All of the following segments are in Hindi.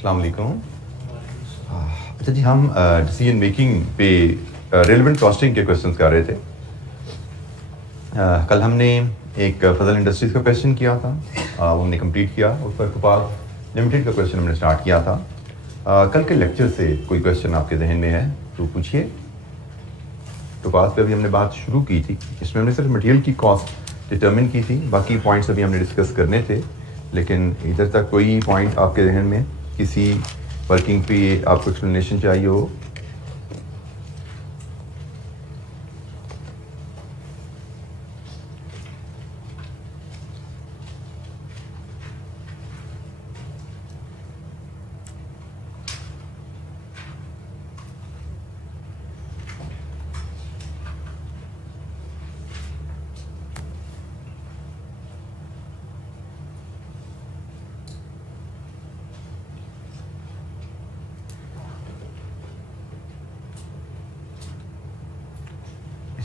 अस्सलाम वालेकुम। अच्छा जी, हम डिसीजन मेकिंग पे रेलेवेंट कॉस्टिंग के क्वेश्चंस कर रहे थे। कल हमने एक फजल इंडस्ट्रीज़ का क्वेश्चन किया था, वो हमने कंप्लीट किया। उस पर कपास लिमिटेड का क्वेश्चन हमने स्टार्ट किया था। कल के लेक्चर से कोई क्वेश्चन आपके जहन में है तो पूछिए। कपास पे अभी हमने बात शुरू की थी, इसमें हमने सिर्फ मटेरियल की कॉस्ट डिटर्मिन की थी, बाकी पॉइंट्स अभी हमने डिस्कस करने थे। लेकिन इधर तक कोई पॉइंट आपके जहन में किसी वर्किंग पे आपको एक्सप्लेनेशन चाहिए हो?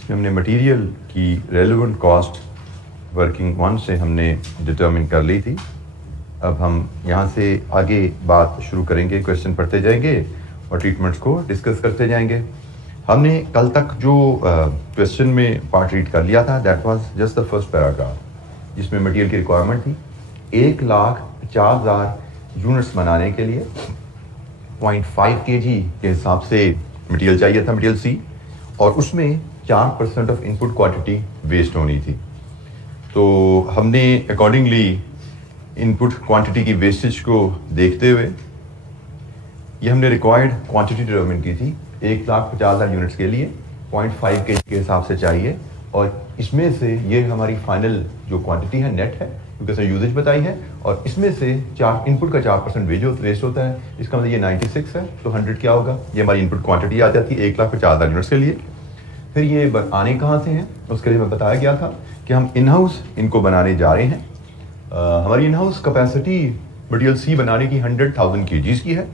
हमने मटेरियल की रेलेवेंट कॉस्ट वर्किंग वन से हमने डिटरमिन कर ली थी। अब हम यहाँ से आगे बात शुरू करेंगे, क्वेश्चन पढ़ते जाएंगे और ट्रीटमेंट्स को डिस्कस करते जाएंगे। हमने कल तक जो क्वेश्चन में पार्ट रीड कर लिया था, that was just the first paragraph, जिसमें मटेरियल की रिक्वायरमेंट थी 1,50,000 यूनिट्स बनाने के लिए 0.5 kg के हिसाब से मटेरियल चाहिए था, मटेरियल सी, और उसमें 4% ऑफ इनपुट क्वांटिटी वेस्ट होनी थी। तो हमने अकॉर्डिंगली इनपुट क्वांटिटी की वेस्टेज को देखते हुए ये हमने रिक्वायर्ड क्वांटिटी डिटरमिन की थी 1,50,000 यूनिट्स के लिए 0.5 kg के हिसाब से चाहिए, और इसमें से ये हमारी फाइनल जो क्वांटिटी है नेट है, क्योंकि इसने यूजेज बताई है, और इसमें से इनपुट का 4% वेस्ट होता है। इसका मतलब ये 96 है, तो 100 क्या होगा, ये हमारी इनपुट क्वांटिटी आ जाती है 1,50,000 यूनिट्स के लिए। फिर ये आने कहाँ से हैं, उसके लिए मैं बताया गया था कि हम इन हाउस इनको बनाने जा रहे हैं। हमारी इन हाउस कैपेसिटी मटेरियल सी बनाने की 100,000 kgs की है,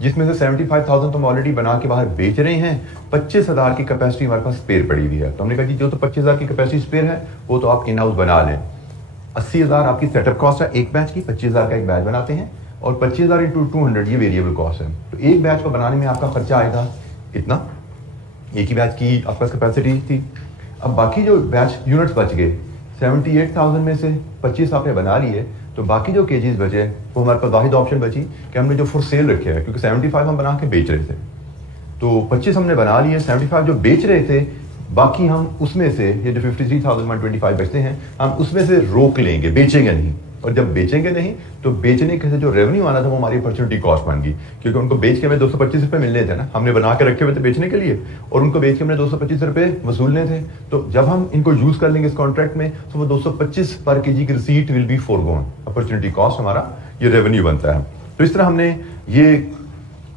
जिसमें से 75,000 तो हम ऑलरेडी बना के बाहर बेच रहे हैं। 25,000 की कैपेसिटी हमारे पास स्पेयर पड़ी हुई है। तो हमने कहा जी जो तो 25,000 की कैपेसिटी स्पेयर है वो तो आप इन हाउस बना लें। 80,000 आपकी सेटअप कॉस्ट है एक बैच की, 25,000 का एक बैच बनाते हैं, और 25,000 × 200 ये वेरिएबल कॉस्ट है। तो एक बैच को बनाने में आपका खर्चा आएगा इतना, एक ही बैच की आपके पास कैपेसिटी थी। अब बाकी जो बैच यूनिट्स बच गए 78,000 में से 25 आपने बना लिए, तो बाकी जो केजीज बचे वो हमारे पास वाहिद ऑप्शन बची कि हमने जो फॉर सेल रखे हैं, क्योंकि 75 हम बना के बेच रहे थे, तो 25 हमने बना लिए, 75 जो बेच रहे थे, बाकी हम उसमें से ये जो 53,125 बचते हैं हम उसमें से रोक लेंगे, बेचेंगे नहीं। और जब बेचेंगे नहीं तो बेचने के से जो रेवेन्यू आना था वो हमारी अपॉर्चुनिटी कॉस्ट बन गई, क्योंकि उनको बेच के हमें 225 रुपये मिलने थे ना, हमने बना के रखे हुए थे बेचने के लिए, और उनको बेच के हमने 225 रुपये वसूलने थे। तो जब हम इनको यूज कर लेंगे इस कॉन्ट्रैक्ट में, तो वो 225 पर kg की receipt will be forgone, opportunity cost हमारा ये रेवेन्यू बनता है। तो इस तरह हमने ये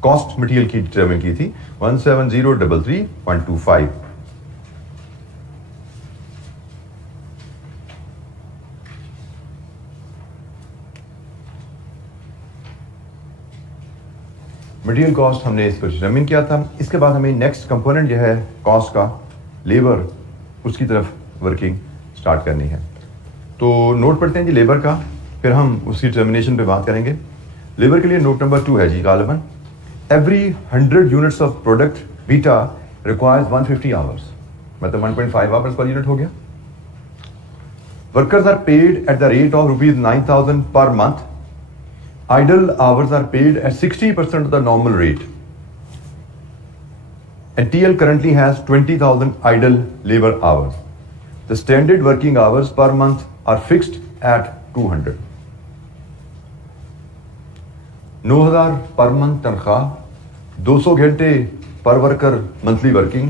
कॉस्ट मटेरियल की डिटरमिन की थी 17033.25। मटेरियल कॉस्ट हमने इसको डिटरमिन किया था। इसके बाद हमें नेक्स्ट कंपोनेंट जो है कॉस्ट का, लेबर, उसकी तरफ वर्किंग स्टार्ट करनी है। तो नोट पढ़ते हैं जी लेबर का, फिर हम उसकी डिटर्मिनेशन पे बात करेंगे। लेबर के लिए नोट नंबर 2 है जी, गालिबन every 100 units of product beta requires 150 hours, मतलब 1.5 आवर्स पर यूनिट हो गया। Workers are paid at the rate of ₹9,000 per month. Idle hours are paid at 60% of the normal rate. And TL currently has 20,000 idle labor hours. The standard working hours per month are fixed at 200. 9,000 per month तनख्वाह, 200 घंटे पर वर्कर मंथली वर्किंग,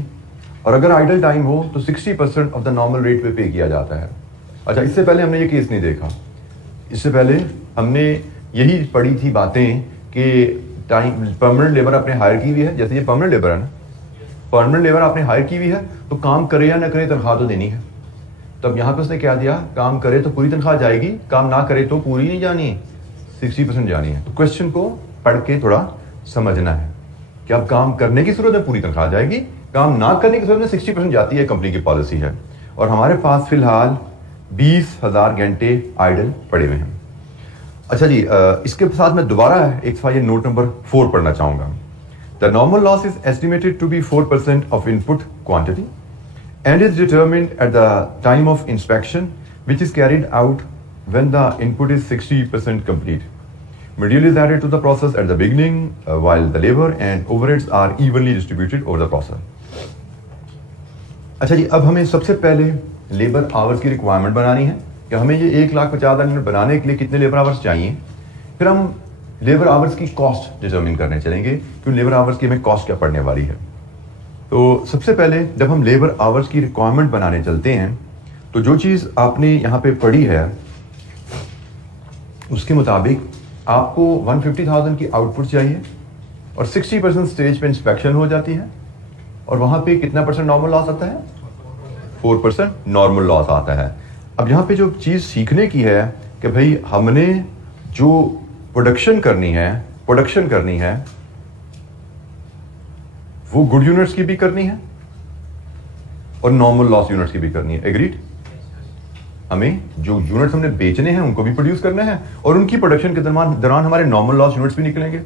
और अगर आइडल टाइम हो तो 60% ऑफ द नॉर्मल रेट पे पे किया जाता है। अच्छा, इससे पहले हमने ये केस नहीं देखा। इससे पहले हमने यही पढ़ी थी बातें कि टाइम परमानेंट लेबर आपने हायर की हुई है, जैसे ये परमानेंट लेबर है ना, परमानेंट लेबर आपने हायर की हुई है, तो काम करे या ना करे तनख्वाह तो देनी है। तब यहाँ पे उसने क्या दिया, काम करे तो पूरी तनख्वाह जाएगी, काम ना करे तो पूरी नहीं जानी, 60% जानी है। तो क्वेश्चन को पढ़ के थोड़ा समझना है कि अब काम करने की सूरत में पूरी तनख्वाह जाएगी, काम ना करने की सूरत में 60% जाती है, कंपनी की पॉलिसी है। और हमारे पास फिलहाल 20,000 घंटे आइडल पड़े हुए हैं। अच्छा जी, इसके साथ मैं दोबारा एक दफा ये नोट नंबर 4 पढ़ना चाहूंगा। The normal loss is estimated to be 4% of input quantity and is determined at the time of inspection, which is carried out when the input is 60% complete. Material is added to the process at the beginning, while the labor and overheads are evenly distributed over the process. अच्छा जी, अब हमें सबसे पहले लेबर आवर्स की रिक्वायरमेंट बनानी है कि हमें ये 1,50,000 यूनिट बनाने के लिए कितने लेबर आवर्स चाहिए। फिर हम लेबर आवर्स की कॉस्ट डिटर्मिन करने चलेंगे कि लेबर आवर्स की हमें कॉस्ट क्या पड़ने वाली है। तो सबसे पहले जब हम लेबर आवर्स की रिक्वायरमेंट बनाने चलते हैं तो जो चीज़ आपने यहाँ पे पढ़ी है उसके मुताबिक आपको 150,000 की आउटपुट चाहिए और 60% स्टेज पे इंस्पेक्शन हो जाती है और वहाँ पे कितना परसेंट नॉर्मल लॉस आता है? 4% नॉर्मल लॉस आता है। अब यहाँ पे जो चीज़ सीखने की है कि भाई हमने जो प्रोडक्शन करनी है वो गुड यूनिट्स की भी करनी है और नॉर्मल लॉस यूनिट्स की भी करनी है। एग्रीड? हमें जो यूनिट्स हमने बेचने हैं उनको भी प्रोड्यूस करना है और उनकी प्रोडक्शन के दौरान हमारे नॉर्मल लॉस यूनिट्स भी निकलेंगे।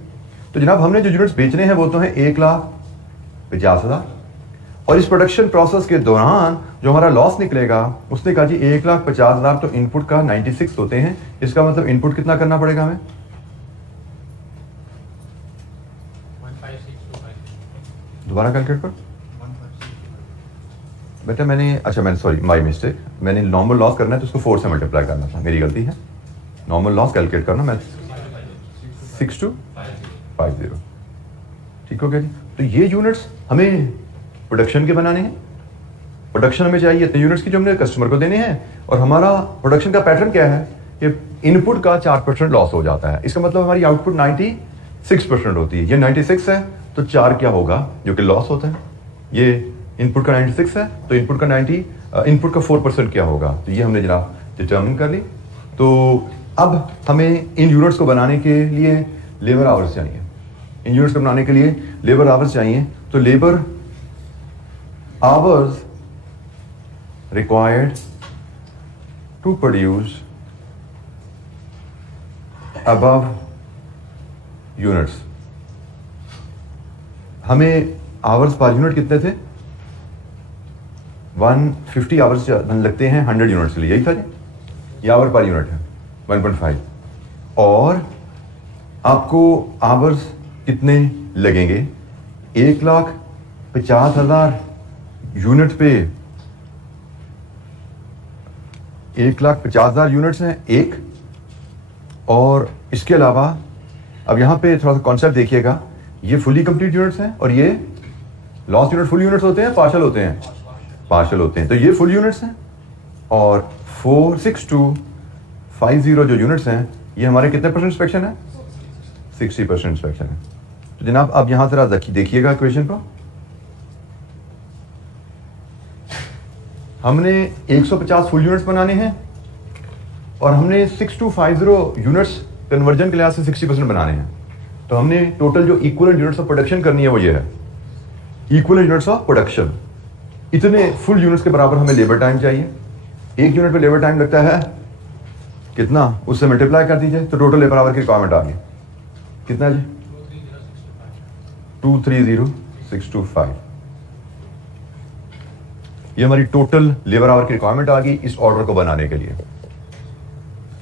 तो जनाब हमने जो यूनिट्स बेचने हैं वो तो है 1,50,000 और इस प्रोडक्शन प्रोसेस के दौरान जो हमारा लॉस निकलेगा उसने कहा जी 1,50,000 तो इनपुट का 96 होते हैं, इसका मतलब इनपुट कितना करना पड़ेगा हमें? दोबारा कैलकुलेट कर बेटा। मैंने सॉरी माय मिस्टेक, मैंने नॉर्मल लॉस करना है तो उसको 4 से मल्टीप्लाई करना था, मेरी गलती है। नॉर्मल लॉस कैलकुलेट करना मैं 6250 ठीक हो गया जी। तो ये यूनिट्स हमें प्रोडक्शन के बनाने हैं, प्रोडक्शन हमें चाहिए इतने यूनिट्स की जो हमने कस्टमर को देने हैं और हमारा प्रोडक्शन का पैटर्न क्या है कि इनपुट का 4% लॉस हो जाता है, इसका मतलब हमारी आउटपुट 96% होती है। ये 96 है तो 4 क्या होगा जो कि लॉस होता है। ये इनपुट का 96 है तो इनपुट का 4% क्या होगा, तो ये हमने जनाब डिटर्मिन कर ली। तो अब हमें इन यूनिट्स को बनाने के लिए लेबर आवर्स चाहिए, तो labour hours required to produce above units. हमें आवर्स पर यूनिट कितने थे? 150 आवर्स लगते हैं 100 यूनिट्स के लिए, यही था जी। ये आवर पर यूनिट है 1.5 और आपको आवर्स कितने लगेंगे? 1,50,000 यूनिट पे 1,50,000 यूनिट्स हैं एक। और इसके अलावा अब यहाँ पे थोड़ा सा कॉन्सेप्ट देखिएगा, ये फुली कंप्लीट यूनिट्स हैं और ये लॉस यूनिट फुल यूनिट्स होते हैं पार्शल होते हैं? पार्शल होते हैं। तो ये फुल यूनिट्स हैं और 46250 जो यूनिट्स हैं ये हमारे कितने परसेंट इंस्पेक्शन है? 60% इंस्पेक्शन है। तो जनाब अब यहां जरा देखिएगा क्वेश्चन को। हमने 150 फुल यूनिट्स बनाने हैं और हमने 6250 यूनिट्स कन्वर्जन के लिहाज से 60% बनाने हैं। तो हमने टोटल जो इक्वल यूनिट्स ऑफ प्रोडक्शन करनी है वो ये है, इक्वल यूनिट्स ऑफ प्रोडक्शन। इतने फुल यूनिट्स के बराबर हमें लेबर टाइम चाहिए। एक यूनिट पे लेबर टाइम लगता है कितना, उससे मल्टीप्लाई कर दीजिए तो टोटल लेबर आवर की रिक्वायरमेंट आ गई कितना जी? 230,625। ये हमारी टोटल लेबर आवर की रिक्वायरमेंट आ गई इस ऑर्डर को बनाने के लिए।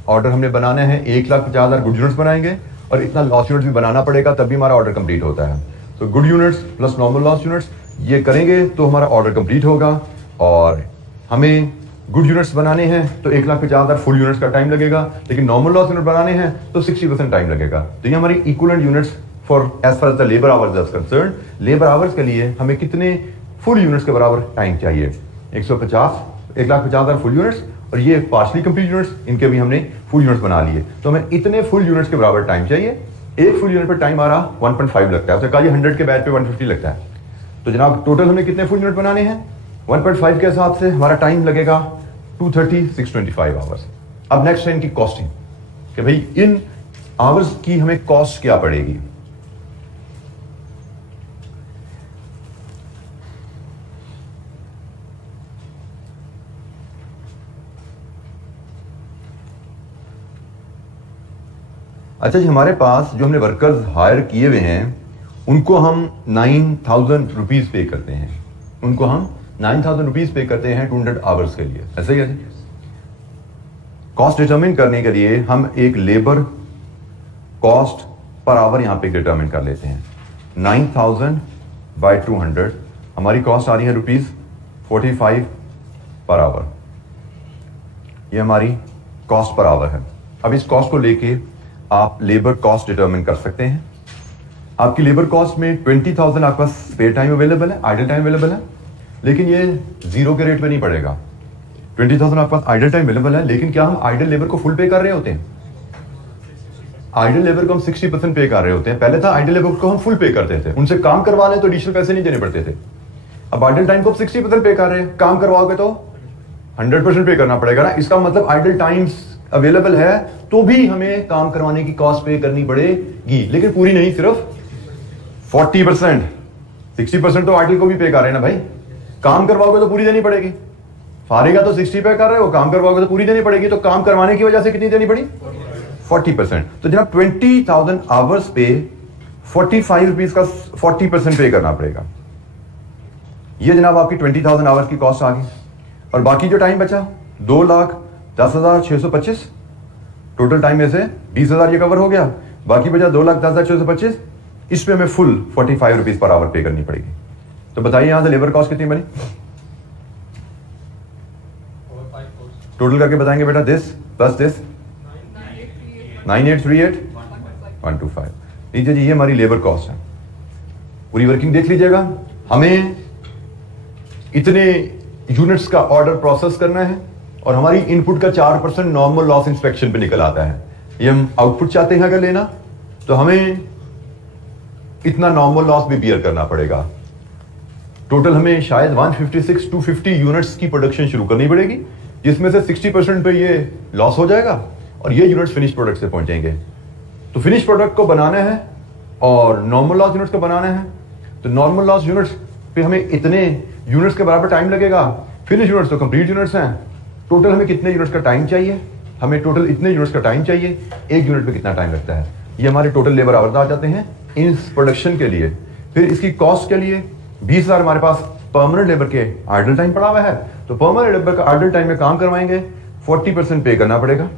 ऑर्डर हमने बनाना है 1,50,000 गुड यूनिट्स बनाएंगे और इतना लॉस यूनिट्स भी बनाना पड़ेगा तभी हमारा ऑर्डर कंप्लीट होता है। तो good units plus normal loss units ये करेंगे तो हमारा ऑर्डर कंप्लीट होगा। और हमें गुड यूनिट्स बनाने हैं तो 1,50,000 फुल यूनिट्स का टाइम लगेगा, लेकिन नॉर्मल लॉस यूनिट बनाने हैं तो 60% टाइम लगेगा। तो ये हमारी equivalent units for as far as the labour hours is concern. Labour hours के लिए हमें कितने फुल यूनिट्स के बराबर टाइम चाहिए? 1,50,000 फुल यूनिट्स और ये पार्शली कंप्लीट यूनिट्स, इनके भी हमने फुल यूनिट्स बना लिए। तो हमें इतने फुल यूनिट्स के बराबर टाइम चाहिए। एक फुल यूनिट पर टाइम आ रहा 1.5 लगता है, उसने कहा 100 के बैच पे 150 लगता है। तो जनाब टोटल हमें कितने फुल यूनिट बनाने हैं? 1.5 के हिसाब से हमारा टाइम लगेगा 230,625 आवर्स। अब नेक्स्ट है इनकी कॉस्टिंग कि भाई इन आवर्स की हमें कॉस्ट क्या पड़ेगी। अच्छा जी, हमारे पास जो हमने वर्कर्स हायर किए हुए हैं उनको हम 9,000 रुपीज़ पे करते हैं, उनको हम 9,000 रुपीज़ पे करते हैं 200 आवर्स के लिए, ऐसा ही है जी। कॉस्ट डिटरमिन करने के लिए हम एक लेबर कॉस्ट पर आवर यहाँ पे डिटरमिन कर लेते हैं। 9,000 बाई 200 हमारी कॉस्ट आ रही है ₹45 पर आवर, ये हमारी कॉस्ट पर आवर है। अब इस कॉस्ट को लेके आप लेबर कॉस्ट डिटरमिन कर सकते हैं। आपकी लेबर कॉस्ट में 20,000 आपके पास स्पेयर टाइम अवेलेबल है, आइडल टाइम अवेलेबल है, लेकिन ये जीरो के रेट पे नहीं पड़ेगा। 20,000 आपके पास आइडल टाइम अवेलेबल है, लेकिन क्या हम आइडल लेबर को फुल पे कर रहे होते हैं? आइडल लेबर को हम 60% पे कर रहे होते हैं। पहले था आइडल लेबर को हम फुल पे करते थे, उनसे काम करवा लें तो एडिशनल पैसे नहीं देने पड़ते थे। अब आइडल टाइम को 60% पे कर रहे हैं, काम करवाओगे तो 100% पे करना पड़ेगा ना। इसका मतलब आइडल टाइम्स अवेलेबल है तो भी हमें काम करवाने की कॉस्ट पे करनी पड़ेगी, लेकिन पूरी नहीं, सिर्फ 40%। 60% तो आइडल को भी पे कर रहे हैं ना भाई। काम करवाओगे तो पूरी देनी पड़ेगी। फारेगा तो 60 पे कर रहे हो, काम करवाओगे तो पूरी देनी पड़ेगी। तो काम करवाने की वजह से कितनी देनी पड़ी? 40%। तो जनाब 20,000 आवर्स पे 45 रुपीज का 40% पे करना पड़ेगा। ये जनाब आपकी 20,000 आवर्स की कॉस्ट आ गई। और बाकी जो टाइम बचा 2,10,625, टोटल टाइम में से 20,000 ये कवर हो गया, बाकी बचा 2,10,625। इसमें हमें फुल 45 रुपीज पर आवर पे करनी पड़ेगी। तो बताइए यहां से लेबर कॉस्ट कितनी बनी? टोटल करके बताएंगे बेटा, दिस प्लस दिस 9838,125। लीजिए जी, ये हमारी लेबर कॉस्ट है। पूरी वर्किंग देख लीजिएगा। हमें इतने यूनिट्स का ऑर्डर प्रोसेस करना है और हमारी इनपुट का 4% नॉर्मल लॉस इंस्पेक्शन पे निकल आता है। ये हम आउटपुट चाहते हैं अगर लेना तो हमें इतना नॉर्मल लॉस भी बियर करना पड़ेगा। टोटल हमें शायद 156 टू 50 यूनिट्स की प्रोडक्शन शुरू करनी पड़ेगी, जिसमें से 60% पे ये लॉस हो जाएगा और ये यूनिट्स फिनिश प्रोडक्ट से पहुंचेंगे। तो फिनिश प्रोडक्ट को बनाना है और नॉर्मल लॉस यूनिट्स को बनाना है। तो नॉर्मल लॉस यूनिट्स पे हमें इतने यूनिट्स के बराबर टाइम लगेगा। फिनिश यूनिट्स तो कंप्लीट यूनिट्स हैं। टोटल हमें कितने यूनिट्स का टाइम चाहिए? हमें टोटल इतने यूनिट्स का टाइम चाहिए। एक यूनिट पे कितना टाइम लगता है? ये हमारे टोटल लेबर आवर्स आ जाते हैं इस प्रोडक्शन के लिए। फिर इसकी कॉस्ट के लिए 20,000 हमारे पास परमानेंट लेबर के आइडल टाइम पड़ा हुआ है, तो परमानेंट लेबर का आइडल टाइम में काम करवाएंगे, 40% पे करना पड़ेगा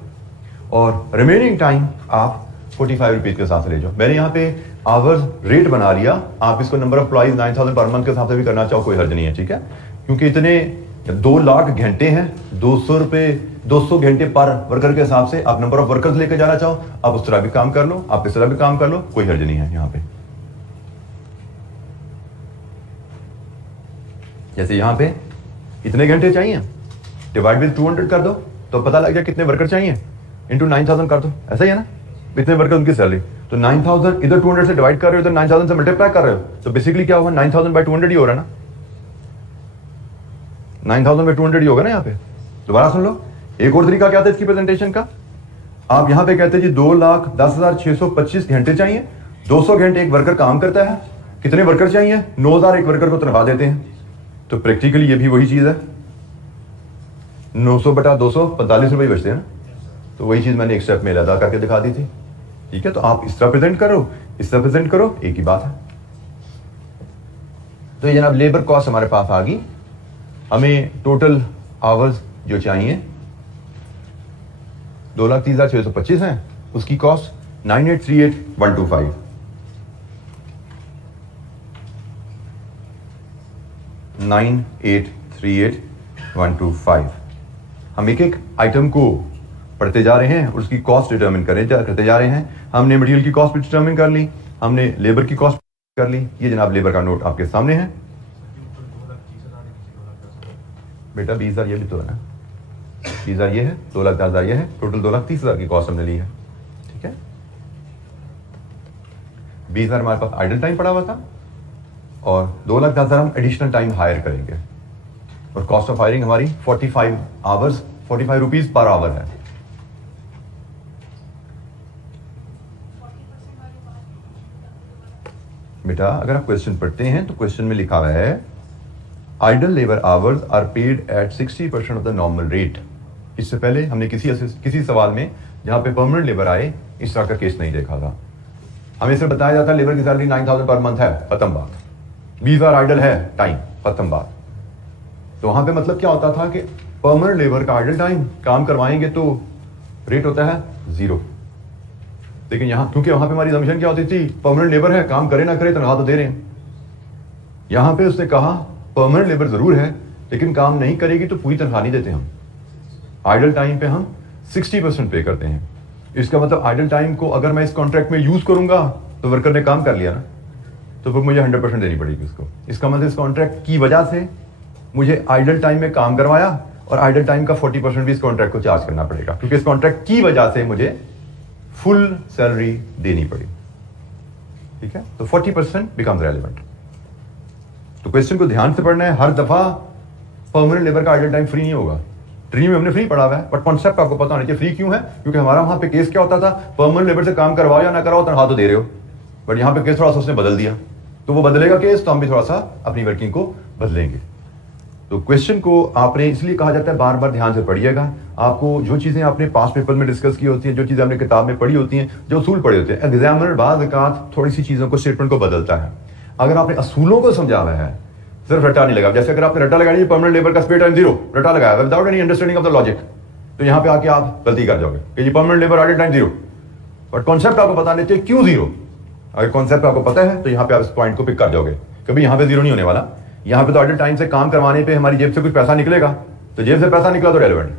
और रिमेनिंग टाइम आप 45 रुपीज के हिसाब से ले जाओ। मैंने यहाँ पे आवर्स रेट बना लिया, आप इसको number of employees 9,000 per month के हिसाब से भी करना चाहो कोई हर्ज नहीं है, ठीक है? क्योंकि इतने 2 लाख घंटे हैं, 200 घंटे पर वर्कर के हिसाब से आप नंबर ऑफ वर्कर्स लेकर जाना चाहो, आप उस तरह भी काम कर लो, आप इस तरह भी काम कर लो, कोई हर्ज नहीं है यहाँ पे। जैसे यहाँ पे इतने घंटे चाहिए, डिवाइड विद 200 कर दो तो पता लग जाए कितने वर्कर चाहिए, इंटू 9,000 कर दो, ऐसा ही है ना? इतने वर्कर उनकी सैलरी, तो 9,000 इधर 200 से डिवाइड कर रहे हो, इधर 9,000 से मल्टीप्लाई कर रहे हो, तो बेसिकली क्या होगा? 9,000 बाई 200 ही हो रहा है ना? 9,000 बाई 200 ही होगा ना यहाँ पे। दोबारा सुन लो, एक और तरीका क्या था इसकी प्रेजेंटेशन का। आप यहाँ पे कहते जी 2,10,625 घंटे चाहिए, 200 घंटे एक वर्कर काम करता है, कितने वर्कर चाहिए? 9,000 एक वर्कर को तनख्वाह देते हैं। तो प्रैक्टिकली ये भी वही चीज है, 900 बटा 200 45 रुपए बचते हैं ना। तो वही चीज मैंने एक स्टेप में अदा करके दिखा दी थी, ठीक है? तो आप इस तरह प्रेजेंट करो, इस तरह प्रेजेंट करो, एक ही बात है। तो ये जनाब लेबर कॉस्ट हमारे पास आ गई। हमें टोटल आवर्स जो चाहिए 2,30,625 हैं, उसकी कॉस्ट 9838,125। 9838,125। हम एक एक आइटम को पढ़ते जा रहे हैं, उसकी कॉस्ट डिटरमिन करते जा रहे हैं। हमने मटेरियल की कॉस्ट भी डिटरमिन कर ली, हमने लेबर की कॉस्ट कर ली। ये जनाब लेबर का नोट आपके सामने है। बेटा 20,000 ये भी तो है ना, 20,000 ये है, 2,10,000 ये है, टोटल 2,30,000 की कॉस्ट हमने ली है, ठीक है? 20,000 हमारे पास आइडल टाइम पड़ा हुआ था और 2,10,000 हम एडिशनल टाइम हायर करेंगे और कॉस्ट ऑफ हायरिंग हमारी 45 आवर्स 45 रुपीज पर आवर है। बेटा अगर आप क्वेश्चन पढ़ते हैं तो क्वेश्चन में लिखा हुआ है idle labour hours are paid at 60% of the normal rate. इससे पहले हमने किसी सवाल में जहां पे परमानेंट लेबर आए इस तरह का केस नहीं देखा था। हमें सिर्फ बताया जाता है लेबर की सैलरी 9,000 पर मंथ है, खत्म बात। 20 आवर आइडल है टाइम, खत्म बात। तो वहां पे मतलब क्या होता था कि परमानेंट लेबर का आइडल टाइम काम करवाएंगे तो रेट होता है 0। लेकिन यहां क्योंकि वहां पे हमारी assumption क्या होती थी, परमानेंट लेबर है, काम करे ना करे तनख्वाह तो दे रहे हैं। यहां पे उसने कहा परमानेंट लेबर जरूर है लेकिन काम नहीं करेगी तो पूरी तनख्वाह नहीं देते हम। आइडल टाइम पे हम 60% पे करते हैं। इसका मतलब आइडल टाइम को अगर मैं इस कॉन्ट्रैक्ट में यूज करूंगा तो वर्कर ने काम कर लिया ना, तो फिर मुझे 100% देनी पड़ेगी उसको। इसका मतलब इस कॉन्ट्रैक्ट की वजह से मुझे आइडल टाइम में काम करवाया और आइडल टाइम का 40% भी इस कॉन्ट्रैक्ट को चार्ज करना पड़ेगा, क्योंकि इस कॉन्ट्रैक्ट की वजह से मुझे फुल सैलरी देनी पड़ी। ठीक है, तो 40% बिकम्स रेलेवेंट। तो क्वेश्चन को ध्यान से पढ़ना है। हर दफा परमानेंट लेबर का आइडल टाइम फ्री नहीं होगा। ट्रेनिंग में हमने फ्री पढ़ा हुआ है, बट कॉन्सेप्ट आपको पता होना चाहिए फ्री क्यों है। क्योंकि हमारा वहां पे केस क्या होता था, परमानेंट लेबर से काम करवाओ या ना कराओ तनख्वाह तो दे रहे हो। बट यहाँ पे केस थोड़ा सा उसने बदल दिया, तो वो बदलेगा केस तो हम भी थोड़ा सा अपनी वर्किंग को बदलेंगे। तो क्वेश्चन को आपने इसलिए कहा जाता है बार बार ध्यान से पढ़िएगा। आपको जो चीजें आपने पास्ट पेपर में डिस्कस की होती हैं, जो चीजें आपने किताब में पढ़ी होती हैं, जो असूल पढ़े होते हैं, एग्जामिनर बाद अकात थोड़ी सी चीजों को स्टेटमेंट को बदलता है। अगर आपने असूलों को समझा हुआ है, सिर्फ रट्टा नहीं लगा। जैसे अगर आपने रट्टा लगाया परमानेंट लेबर का स्पेयर टाइम 0 रट्टा लगाया without any understanding of the logic, तो यहाँ पे आके आप गलती कर जाओगे कि ये permanent labour idle time 0, but concept आपको पता नहीं चाहिए क्यों 0। अगर कॉन्सेप्ट आपको पता है तो यहाँ पे आप इस पॉइंट को पिक कर जाओगे, कभी यहाँ पे 0 नहीं होने वाला। यहाँ पे तो आइडल टाइम से काम करवाने पे हमारी जेब से कुछ पैसा निकलेगा, तो जेब से पैसा निकला तो रेलेवेंट।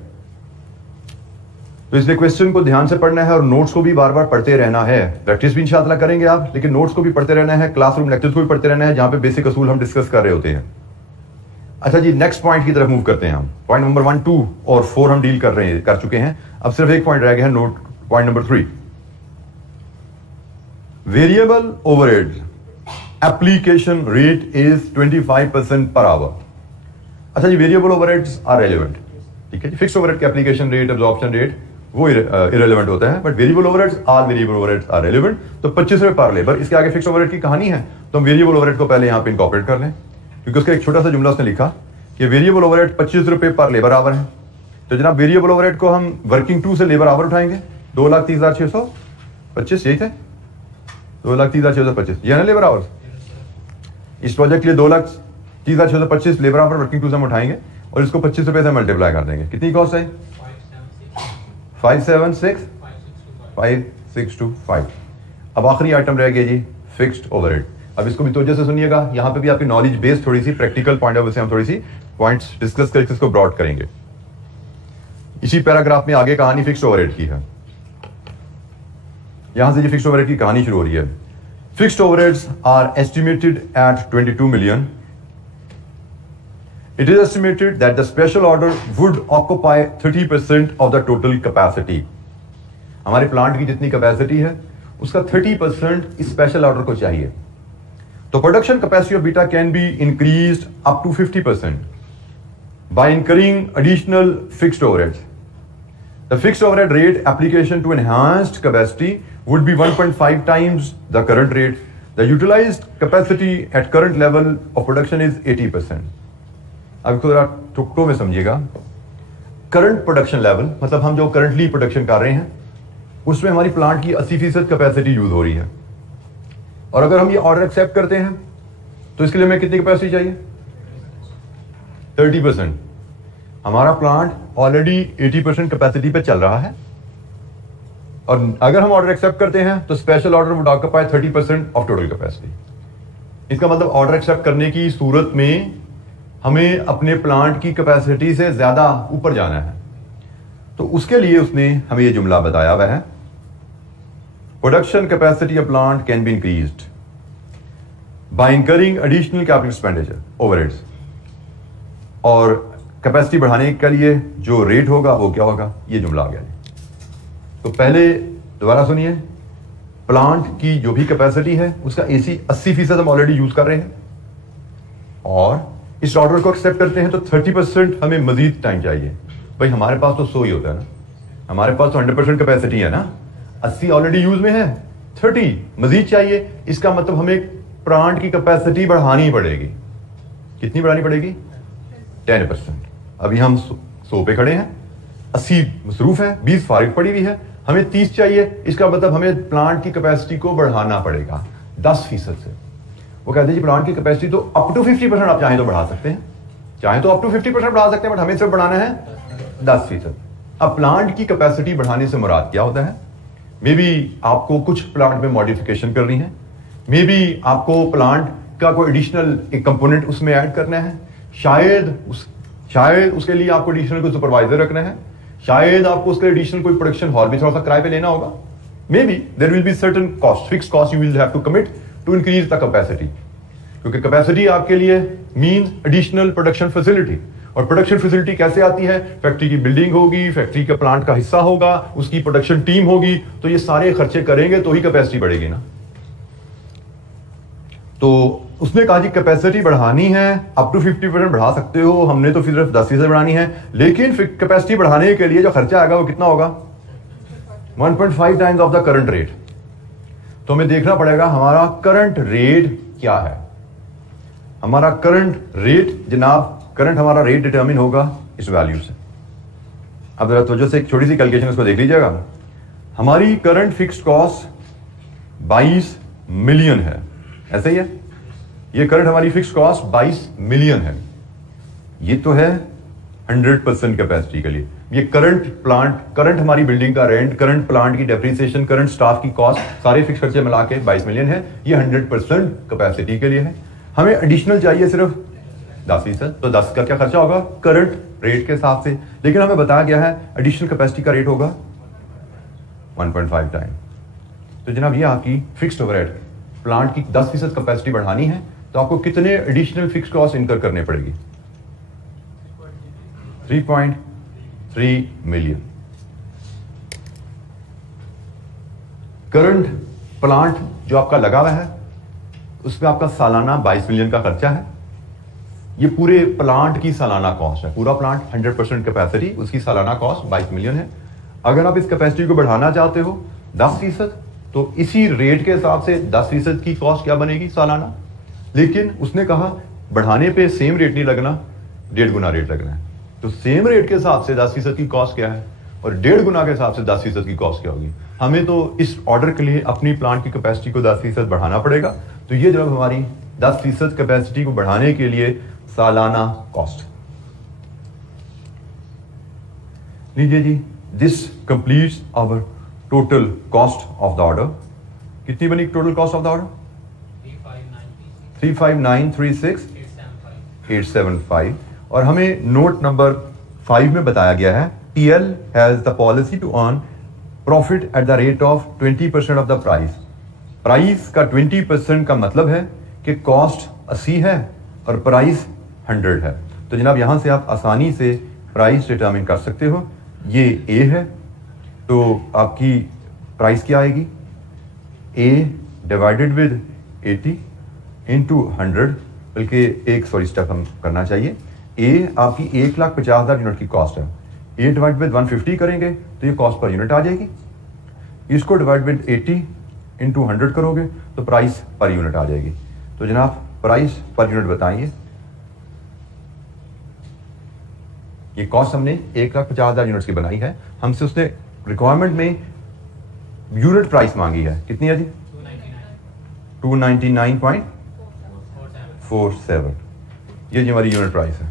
तो इसलिए क्वेश्चन को ध्यान से पढ़ना है और नोट्स को भी बार बार पढ़ते रहना है। प्रैक्टिस भी इंशाअल्लाह करेंगे आप, लेकिन नोट्स को भी पढ़ते रहना है, क्लासरूम लेक्चर्स को भी पढ़ते रहना है, जहां पे बेसिक असूल हम डिस्कस कर रहे होते हैं। अच्छा जी, नेक्स्ट पॉइंट की तरफ मूव करते हैं हम। पॉइंट नंबर 1, 2 और 4 हम डील कर चुके हैं। अब सिर्फ एक पॉइंट रह गया है, note point number 3, variable overhead application rate is 25% per hour. अच्छा जी, वेरिएबल ओवरहेड्स आर रेलेवेंट, ठीक है जी। फिक्स ओवरहेड के एप्लीकेशन रेट, एब्जॉर्प्शन रेट वो इरेलेवेंट होता है, but variable overheads are relevant. तो 25 रुपए पर लेबर, इसके आगे फिक्स ओवरहेड की कहानी है, तो हम वेरिएबल ओवरहेड को पहले यहां पे इनकॉर्पोरेट कर लें, क्योंकि उसका एक छोटा सा जुमला उसने लिखा कि वेरिएबल ओवरहेड 25 रुपए पर लेबर आवर है। तो जनाब वेरिएबल ओवरहेड को हम वर्किंग 2 से लेबर आवर उठाएंगे, 2,30,625, यही थे 2,30,625, यह ना लेबर आवर्स। इस प्रोजेक्ट के लिए 2,30,625 लेबर आवर वर्किंग 2 से हम उठाएंगे और इसको 25 रुपए से मल्टीप्लाई कर देंगे। कितनी कॉस्ट है? 5,625। अब आखिरी आइटम रह गया जी फिक्स्ड ओवरहेड। अब इसको भी तवज्जो से सुनिएगा, यहां पे भी आपकी नॉलेज बेस थोड़ी सी प्रैक्टिकल पॉइंट ऑफ व्यू से हम थोड़ी सी पॉइंट्स डिस्कस करके इसको ब्रॉड करेंगे। इसी पैराग्राफ में आगे कहानी फिक्स्ड ओवरहेड की है, यहां से जी फिक्स्ड ओवरहेड की कहानी शुरू हो रही है। Fixed overheads are estimated at 22 million. It is estimated that the special order would occupy 30% of the total capacity. हमारे प्लांट की जितनी कैपेसिटी है उसका 30% इस स्पेशल ऑर्डर को चाहिए। तो production capacity of beta can be increased up to 50% by incurring additional fixed overheads. The fixed overhead rate application to enhanced capacity would be 1.5 times the current rate. The utilized capacity at current level of production is 80%. अब इसको जरा टुकड़ों में समझिएगा। करंट प्रोडक्शन लेवल मतलब हम जो करंटली प्रोडक्शन कर रहे हैं उसमें हमारी प्लांट की 80% कैपेसिटी यूज हो रही है, और अगर हम ये ऑर्डर एक्सेप्ट करते हैं तो इसके लिए हमें कितनी कैपेसिटी चाहिए? 30%। हमारा प्लांट ऑलरेडी 80% कैपेसिटी पे चल रहा है, और अगर हम ऑर्डर एक्सेप्ट करते हैं तो special order would occupy 30% of total capacity. इसका मतलब ऑर्डर एक्सेप्ट करने की सूरत में हमें अपने प्लांट की कैपेसिटी से ज्यादा ऊपर जाना है, तो उसके लिए उसने हमें यह जुमला बताया हुआ है, production capacity of plant can be increased by incurring additional capital expenditure overheads. और कैपेसिटी बढ़ाने के लिए जो रेट होगा वो क्या होगा, ये जुमला आ गया। तो पहले दोबारा सुनिए, प्लांट की जो भी कैपेसिटी है उसका 80% हम ऑलरेडी यूज कर रहे हैं, और इस ऑर्डर को एक्सेप्ट करते हैं तो 30% हमें मजीद टाइम चाहिए। भाई हमारे पास तो 100 ही होता है ना, हमारे पास तो 100% कैपेसिटी है ना, 80 ऑलरेडी यूज में है, 30 मजीद चाहिए। इसका मतलब हमें प्लांट की कैपेसिटी बढ़ानी पड़ेगी। कितनी बढ़ानी पड़ेगी? 10%। अभी हम 100 पे खड़े हैं, 80 मसरूफ है, 20 फारिग पड़ी हुई है, हमें 30 चाहिए, इसका मतलब हमें प्लांट की कैपेसिटी को बढ़ाना पड़ेगा 10% से। वो कहते हैं जी प्लांट की कैपेसिटी तो अप टू 50% आप चाहें तो बढ़ा सकते हैं, चाहे तो अप टू 50% बढ़ा सकते हैं, बट हमें सिर्फ बढ़ाना है 10%। अब प्लांट की कैपेसिटी बढ़ाने से मुराद क्या होता है? मे बी आपको कुछ प्लांट में मॉडिफिकेशन करनी है, मे बी आपको प्लांट का कोई एडिशनल एक कंपोनेंट उसमें ऐड करना है, शायद उसके लिए आपको एडिशनल कोई सुपरवाइजर रखना है, शायद आपको उसके एडिशनल कोई प्रोडक्शन हॉल भी थोड़ा सा किराए पे लेना होगा। May be there will be certain cost, fixed cost you will have to commit to increase the capacity, क्योंकि कैपेसिटी आपके लिए मींस एडिशनल प्रोडक्शन फैसिलिटी। और प्रोडक्शन फैसिलिटी कैसे आती है? फैक्ट्री की बिल्डिंग होगी, फैक्ट्री का प्लांट का हिस्सा होगा, उसकी प्रोडक्शन टीम होगी, तो ये सारे खर्चे करेंगे तो ही कैपेसिटी बढ़ेगी ना। तो उसने कहा जी कैपेसिटी बढ़ानी है, अप टू 50% बढ़ा सकते हो, हमने तो सिर्फ 10% बढ़ानी है, लेकिन कैपेसिटी बढ़ाने के लिए जो खर्चा आएगा वो कितना होगा? 1.5 times of the current rate. तो हमें देखना पड़ेगा हमारा करंट रेट क्या है। हमारा करंट रेट जनाब, करंट हमारा रेट डिटरमिन होगा इस वैल्यू से। अब जरा तवज्जो से एक छोटी सी कैलकुलेशन उसको देख लीजिएगा। हमारी करंट फिक्स्ड कॉस्ट 22 मिलियन है, ऐसे ही है। ये करंट हमारी फिक्स्ड कॉस्ट 22 मिलियन है। ये तो है 100% कैपेसिटी के लिए। ये करंट प्लांट, करंट हमारी बिल्डिंग का रेंट, करंट प्लांट की डेप्रिसिएशन, करंट स्टाफ की कॉस्ट, सारे फिक्स खर्चे मिला के 22 मिलियन है। ये 100% कैपेसिटी के लिए है। हमें एडिशनल चाहिए सिर्फ 10%, तो 10 का क्या खर्चा होगा? करंट रेट के हिसाब से। लेकिन हमें बताया गया है एडिशनल कैपेसिटी का रेट होगा 1.5 टाइम। तो जनाब ये आपकी फिक्स्ड ओवरहेड, प्लांट की 10% कैपेसिटी बढ़ानी है तो आपको कितने एडिशनल फिक्स कॉस्ट इनकर करने पड़ेगी? 3.3 मिलियन। करंट प्लांट जो आपका लगा हुआ है उसमें आपका सालाना 22 मिलियन का खर्चा है। ये पूरे प्लांट की सालाना कॉस्ट है। पूरा प्लांट 100% कैपेसिटी, उसकी सालाना कॉस्ट 22 मिलियन है। अगर आप इस कैपेसिटी को बढ़ाना चाहते हो 10%, तो इसी रेट के हिसाब से 10% की कॉस्ट क्या बनेगी सालाना। लेकिन उसने कहा बढ़ाने पे सेम रेट नहीं लगना, 1.5 गुना रेट लगना है। तो सेम रेट के हिसाब से 10% की कॉस्ट क्या है और 1.5 गुना के हिसाब से 10% की कॉस्ट क्या होगी। हमें तो इस ऑर्डर के लिए अपनी प्लांट की कैपेसिटी को 10% बढ़ाना पड़ेगा। तो ये जब हमारी 10% कैपेसिटी को बढ़ाने के लिए सालाना कॉस्ट लीजिए जी, this completes our total cost of the order. कितनी बनी total cost of the order? 35936,875। और हमें नोट नंबर 5 में बताया गया है TL has the policy to earn profit at the rate of 20% of the price. Price का 20% का मतलब है कि कॉस्ट 80 है और प्राइस 100 है। तो जनाब यहां से आप आसानी से प्राइस डिटरमिन कर सकते हो। ये A है तो आपकी प्राइस क्या आएगी? A डिवाइडेड विद 80 इंटू 100, बल्कि एक स्टेप हम करना चाहिए। A आपकी 1,50,000 यूनिट की कॉस्ट है। A डिवाइड विद 150 करेंगे तो ये कॉस्ट पर यूनिट आ जाएगी। इसको डिवाइड विद 80 इंटू 100 करोगे तो प्राइस पर यूनिट आ जाएगी। तो जनाब प्राइस पर यूनिट बताइए। ये कॉस्ट हमने 1,50,000 यूनिट्स की बनाई है। हमसे उसने रिक्वायरमेंट में यूनिट प्राइस मांगी है, कितनी है जी? 299.47। ये जी हमारी यूनिट प्राइस है।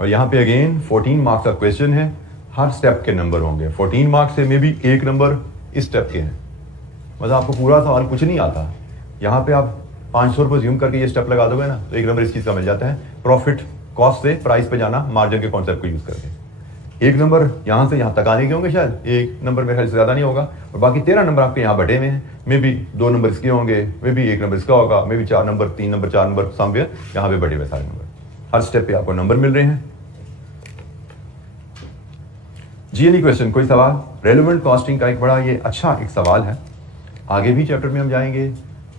और यहां पे अगेन 14 मार्क्स का क्वेश्चन है। हर स्टेप के नंबर होंगे। 14 मार्क्स से में भी एक नंबर इस स्टेप के हैं। मतलब आपको पूरा सवाल कुछ नहीं आता। यहां पे आप 500 रुपये ज्यूम करके ये स्टेप लगा दोगे ना तो एक नंबर इस चीज का मिल जाता है। प्रॉफिट कॉस्ट से प्राइस पे जाना, मार्जिन के कॉन्सेप्ट को यूज करके। एक नंबर यहां से यहां तक आने के होंगे, शायद एक नंबर मेरे ख्याल से ज्यादा नहीं होगा। और बाकी 13 नंबर आपके यहाँ बटे हुए हैं। मे भी 2 नंबर इसके होंगे, मे भी 1 नंबर इसका होगा, मे भी 4 नंबर, 3 नंबर, 4 नंबर समवेयर यहाँ पे बटे हुए सारे नंबर। हर स्टेप पे आपको नंबर मिल रहे हैं। GNE क्वेश्चन, कोई सवाल? रेलेवेंट कॉस्टिंग का एक बड़ा ये अच्छा एक सवाल है। आगे भी चैप्टर में हम जाएंगे।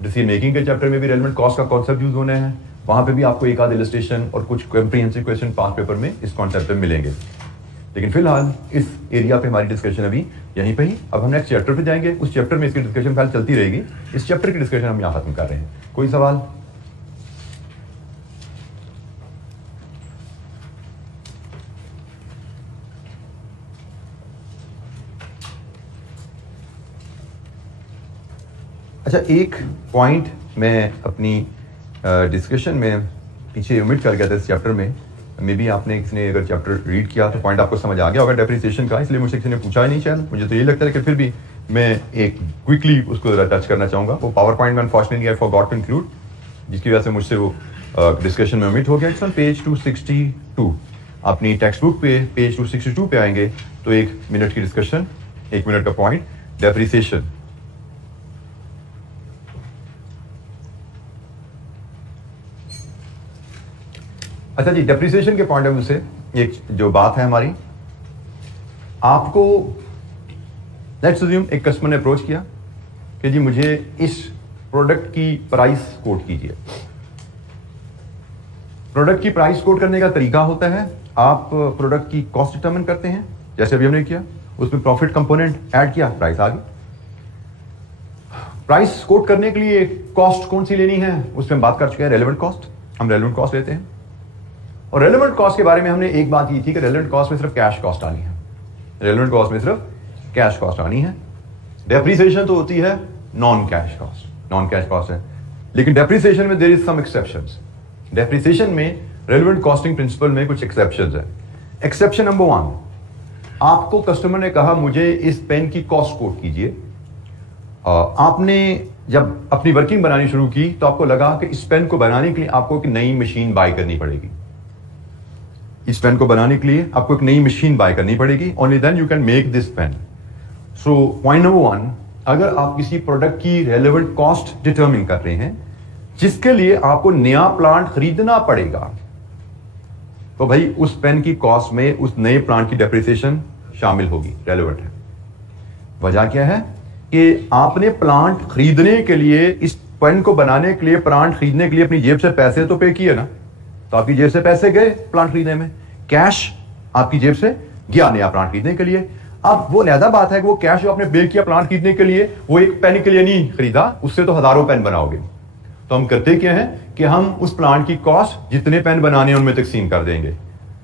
डिसीजन मेकिंग के चैप्टर में भी रेलेवेंट कॉस्ट का कॉन्सेप्ट यूज होने हैं। वहां पे भी आपको एक आध इलस्ट्रेशन और कुछ कॉम्प्रिहेंसिव क्वेश्चन पास पेपर में इस कॉन्सेप्ट पे मिलेंगे। लेकिन फिलहाल इस एरिया पे हमारी डिस्कशन अभी यहीं पे ही। अब हम नेक्स्ट चैप्टर पे जाएंगे। उस चैप्टर में इसकी डिस्कशन फिलहाल चलती रहेगी। इस चैप्टर की डिस्कशन हम यहाँ खत्म कर रहे हैं। कोई सवाल? अच्छा, एक पॉइंट मैं अपनी डिस्कशन में पीछे ओमिट कर गया था इस चैप्टर में। मे बी आपने किसी अगर चैप्टर रीड किया तो पॉइंट आपको समझ आ गया होगा डेप्रिसिएशन का, इसलिए मुझसे किसी ने पूछा ही नहीं शायद, मुझे तो यही लगता है कि फिर भी मैं एक क्विकली उसको जरा टच करना चाहूँगा। वो पावर पॉइंट में unfortunately I forgot to include, जिसकी वजह से मुझसे वो डिस्कशन में ओमिट हो गया। It's on page 262। अपनी टेक्स्ट बुक पे पेज 262 पे आएंगे तो 1 मिनट की डिस्कशन, 1 मिनट का पॉइंट डेप्रिसिएशन। अच्छा जी, डेप्रिसिएशन के पॉइंट ऑफ व्यू से एक जो बात है हमारी, आपको लेट्स अज्यूम एक कस्टमर ने अप्रोच किया कि जी मुझे इस प्रोडक्ट की प्राइस कोट कीजिए। प्रोडक्ट की प्राइस कोट करने का तरीका होता है, आप प्रोडक्ट की कॉस्ट डिटरमिन करते हैं, जैसे अभी हमने किया, उसमें प्रॉफिट कंपोनेंट ऐड किया, प्राइस आ गई। प्राइस कोट करने के लिए कॉस्ट कौन सी लेनी है उसमें हम बात कर चुके हैं, रेलेवेंट कॉस्ट। हम रेलेवेंट कॉस्ट लेते हैं, और रेलेवेंट कॉस्ट के बारे में हमने एक बात की थी कि रेलेवेंट कॉस्ट में सिर्फ कैश कॉस्ट आनी है। रेलेवेंट कॉस्ट में सिर्फ कैश कॉस्ट आनी है। डेप्रिसिएशन तो होती है non cash cost, non cash cost है। लेकिन डेप्रिसिएशन में there is some exceptions. Depreciation में रेलेवेंट कॉस्टिंग प्रिंसिपल में कुछ एक्सेप्शंस है। एक्सेप्शन नंबर 1, आपको कस्टमर ने कहा मुझे इस पेन की कॉस्ट कोट कीजिए। आपने जब अपनी वर्किंग बनानी शुरू की तो आपको लगा कि इस पेन को बनाने के लिए आपको एक नई मशीन बाय करनी पड़ेगी। इस पेन को बनाने के लिए आपको एक नई मशीन बाय करनी पड़ेगी। Only then you can make this pen. So point number 1, अगर आप किसी प्रोडक्ट की रेलेवेंट कॉस्ट डिटरमिन कर रहे हैं जिसके लिए आपको नया प्लांट खरीदना पड़ेगा, तो भाई उस पेन की कॉस्ट में उस नए प्लांट की डेप्रिसिएशन शामिल होगी, रेलेवेंट है। वजह क्या है कि आपने प्लांट खरीदने के लिए, इस पेन को बनाने के लिए, प्लांट खरीदने के लिए अपनी जेब से पैसे तो पे किए ना, तो आपकी जेब से पैसे गए प्लांट खरीदने में, कैश आपकी जेब से गया नया प्लांट खरीदने के लिए। अब वो अलग बात है कि वो कैश जो आपने पे किया प्लांट खरीदने के लिए, वो एक पेन के लिए नहीं खरीदा, उससे तो हजारों पेन बनाओगे। तो हम करते क्या है कि हम उस प्लांट की कॉस्ट जितने पेन बनाने हैं उनमें तकसीम कर देंगे।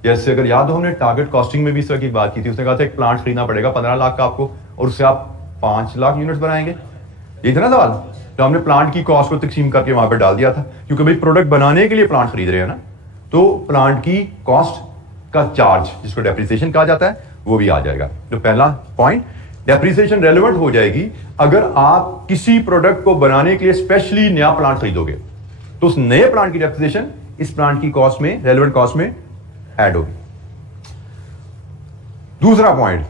जैसे अगर याद हो, हमने टारगेट कॉस्टिंग में भी इस तरह की बात की थी। उसने कहा था एक प्लांट खरीदना पड़ेगा 15 लाख का आपको, और उससे आप 5 लाख यूनिट्स बनाएंगे। ये था ना सवाल। तो हमने प्लांट की कॉस्ट को तकसीम करके वहां पर डाल दिया था, क्योंकि भाई प्रोडक्ट बनाने के लिए प्लांट खरीद रहे हैं ना, तो प्लांट की कॉस्ट का चार्ज, जिसको डेप्रिसिएशन कहा जाता है, वो भी आ जाएगा। तो पहला पॉइंट, डेप्रिसिएशन रेलेवेंट हो जाएगी अगर आप किसी प्रोडक्ट को बनाने के लिए स्पेशली नया प्लांट खरीदोगे, तो उस नए प्लांट की डेप्रिसिएशन इस प्लांट की कॉस्ट में, रेलेवेंट कॉस्ट में ऐड होगी। दूसरा पॉइंट,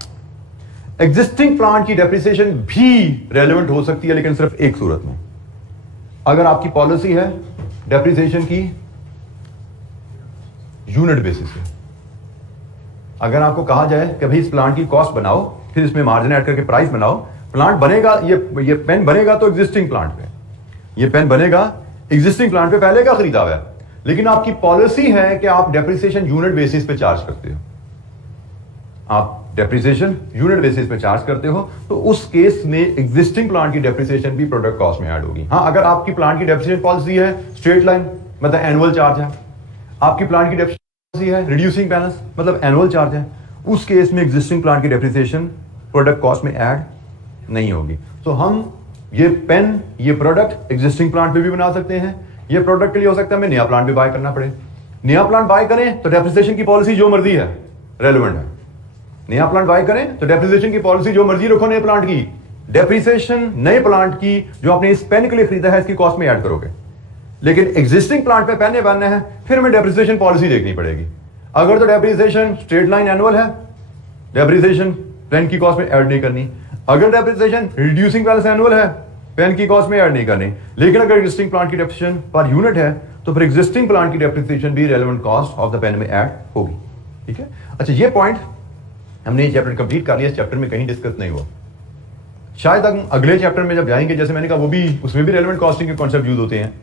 एग्जिस्टिंग प्लांट की डेप्रिसिएशन भी रेलेवेंट हो सकती है, लेकिन सिर्फ एक सूरत में। अगर आपकी पॉलिसी है डेप्रिसिएशन की यूनिट बेसिस पे, अगर आपको कहा जाए कि भाई इस प्लांट की कॉस्ट बनाओ, फिर इसमें मार्जिन ऐड करके प्राइस बनाओ, प्लांट बनेगा, ये पेन बनेगा तो एग्जिस्टिंग प्लांट पे, ये पेन बनेगा एग्जिस्टिंग प्लांट पे पहले का खरीदा हुआ है, लेकिन आपकी पॉलिसी है कि आप डेप्रिसिएशन यूनिट बेसिस पे चार्ज करते हो। आप डेप्रिसिएशन यूनिट बेसिस पे चार्ज करते हो, तो उस केस में एग्जिस्टिंग प्लांट की डेप्रिसिएशन भी प्रोडक्ट कॉस्ट में ऐड होगी। हाँ, अगर आपकी प्लांट की डेप्रिसिएशन पॉलिसी है स्ट्रेट लाइन, मतलब एनुअल चार्ज है, आपकी प्लांट की डेप्रिसिएशन है रिड्यूसिंग बैलेंस, मतलब एनुअल चार्ज है, उस केस में एग्जिस्टिंग प्लांट की डेप्रिसिएशन प्रोडक्ट कॉस्ट में ऐड नहीं होगी। तो हम ये पेन, ये प्रोडक्ट एग्जिस्टिंग प्लांट पे भी बना सकते हैं। ये प्रोडक्ट के लिए हो सकता है हमें नया प्लांट भी बाय करना पड़े। नया प्लांट बाय करें तो डेप्रिसिएशन की पॉलिसी जो मर्जी है, रेलेवेंट है। नया प्लांट बाय करें तो डेप्रिसिएशन की पॉलिसी जो मर्जी रखो नए प्लांट की, डेप्रिसिएशन नए प्लांट की जो आपने इस पेन के लिए खरीदा है इसकी कॉस्ट में ऐड करोगे। लेकिन एग्जिस्टिंग प्लांट पे पेन बनना है, फिर हमें डेप्रिसिएशन पॉलिसी देखनी पड़ेगी। अगर तो डेप्रिसिएशन स्ट्रेट लाइन एनुअल है, डेप्रिसिएशन पेन की कॉस्ट में ऐड नहीं करनी। अगर डेप्रिसिएशन रिड्यूसिंग बैलेंस एनुअल है, पेन की कॉस्ट में ऐड नहीं करनी। लेकिन अगर एग्जिस्टिंग प्लांट की डेप्रिसिएशन पर यूनिट है, तो फिर एग्जिस्टिंग प्लांट की डेप्रिसिएशन भी relevant cost of the pen में ऐड होगी। ठीक है। अच्छा, ये पॉइंट हमने चैप्टर कंप्लीट कर लिया, इस चैप्टर में कहीं डिस्कस नहीं हुआ। शायद हम अगले चैप्टर में जब जाएंगे, जैसे मैंने कहा, वो भी, उसमें भी रेलेवेंट कॉस्टिंग के कॉन्सेप्ट यूज होते हैं,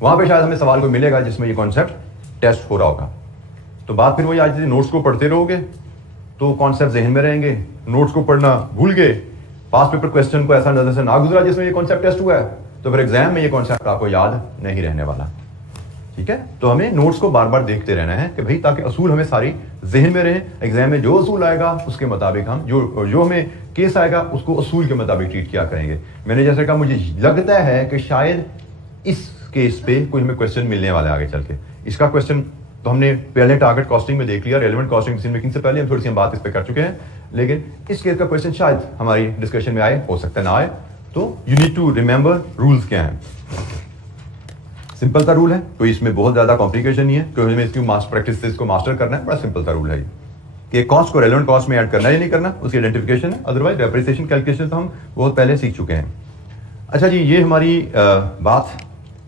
वहां पे शायद हमें सवाल को मिलेगा जिसमें ये कॉन्सेप्ट टेस्ट हो रहा होगा। तो बात फिर वही, आज नोट्स को पढ़ते रहोगे तो कॉन्सेप्ट जहन में रहेंगे, नोट्स को पढ़ना भूल गए, पास पेपर क्वेश्चन को ऐसा नजर से ना गुजरा जिसमें ये कॉन्सेप्ट टेस्ट हुआ है, तो फिर एग्जाम में ये कॉन्सेप्ट आपको याद नहीं रहने वाला। ठीक है। तो हमें नोट्स को बार बार देखते रहना है कि भाई ताकि असूल हमें सारी जहन में रहे। एग्जाम में जो असूल आएगा उसके मुताबिक हम जो हमें केस आएगा उसको असूल के मुताबिक ट्रीट किया करेंगे। मैंने जैसे कहा मुझे लगता है कि शायद इस केस पे कोई हमें क्वेश्चन मिलने वाला है आगे चल के। इसका क्वेश्चन तो हमने पहले टारगेट कॉस्टिंग में देख लिया, रेलेवेंट कॉस्टिंग डिसीजन मेकिंग से पहले हम थोड़ी सी बात इस पे कर चुके हैं, लेकिन इस केस का क्वेश्चन शायद हमारी डिस्कशन में आए, हो सकता है ना आए। तो you need to remember rules क्या हैं। सिंपल सा रूल है, कोई इसमें बहुत ज्यादा कॉम्प्लिकेशन नहीं है, क्योंकि हमें इसकी प्रैक्टिस से इसको मास्टर करना है। बड़ा सिंपल सा रूल है ये कि कॉस्ट को रेलेवेंट कॉस्ट में ऐड करना है या नहीं करना, उसकी आइडेंटिफिकेशन है। अदरवाइज डेप्रिसिएशन कैलकुलेशन तो हम बहुत पहले सीख चुके हैं। अच्छा जी, ये हमारी बात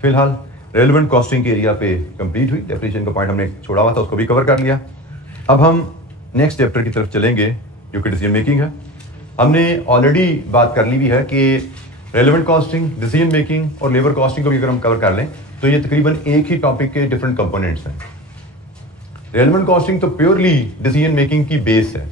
फिलहाल रेलेवेंट कॉस्टिंग के एरिया पे कंप्लीट हुई। डेप्रिसिएशन का पॉइंट हमने छोड़ा हुआ था, उसको भी कवर कर लिया। अब हम नेक्स्ट चैप्टर की तरफ चलेंगे जो कि डिसीजन मेकिंग है। हमने ऑलरेडी बात कर ली भी है कि रेलेवेंट कॉस्टिंग, डिसीजन मेकिंग और लेबर कॉस्टिंग को भी अगर हम कवर कर लें तो ये तकरीबन एक ही टॉपिक के डिफरेंट कंपोनेंट्स हैं। रेलेवेंट कॉस्टिंग तो प्योरली डिसीजन मेकिंग की बेस है।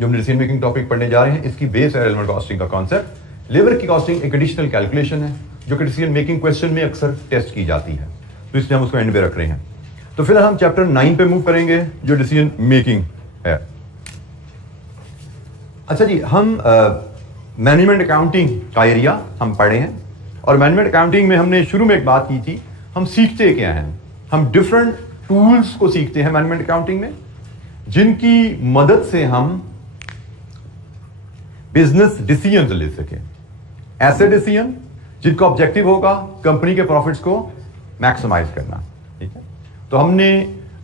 जो हम डिसीजन मेकिंग टॉपिक पढ़ने जा रहे हैं इसकी बेस है रेलेवेंट कॉस्टिंग का कॉन्सेप्ट। लेबर की कॉस्टिंग एक एडिशनल कैलकुलेशन है जो कि डिसीजन मेकिंग क्वेश्चन में अक्सर टेस्ट की जाती है, तो इसलिए हम उसको एंड पे रख रहे हैं। तो फिलहाल हम चैप्टर 9 पे मूव करेंगे जो डिसीजन मेकिंग है। अच्छा जी, हम मैनेजमेंट अकाउंटिंग का एरिया हम पढ़े हैं और मैनेजमेंट अकाउंटिंग में हमने शुरू में एक बात की थी, हम सीखते क्या हैं। हम डिफरेंट टूल्स को सीखते हैं मैनेजमेंट अकाउंटिंग में, जिनकी मदद से हम बिजनेस डिसीजन ले सकें। ऐसे डिसीजन जिनका ऑब्जेक्टिव होगा कंपनी के प्रॉफिट्स को मैक्सिमाइज करना। ठीक है, तो हमने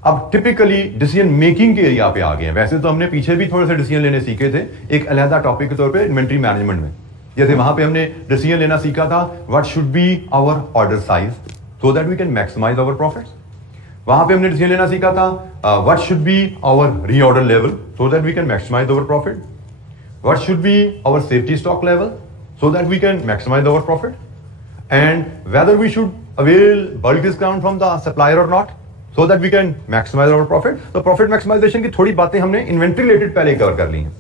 अब टिपिकली डिसीजन मेकिंग के एरिया पे आ गए हैं। वैसे तो हमने पीछे भी थोड़े से डिसीजन लेने सीखे थे एक अलहदा टॉपिक के तौर पे इन्वेंट्री मैनेजमेंट में। जैसे वहां पे हमने डिसीजन लेना सीखा था what should be our order size so that we can maximise our profits. वहां पे हमने डिसीजन लेना सीखा था what should be our reorder level so that we can maximise our profit. What should be our safety stock level so that we can maximize our profit, and whether we should avail bulk discount from the supplier or not so that we can maximize our profit। तो प्रॉफिट मैक्सिमाइजेशन की थोड़ी बातें हमने इन्वेंट्री रिलेटेड पहले कवर कर ली हैं,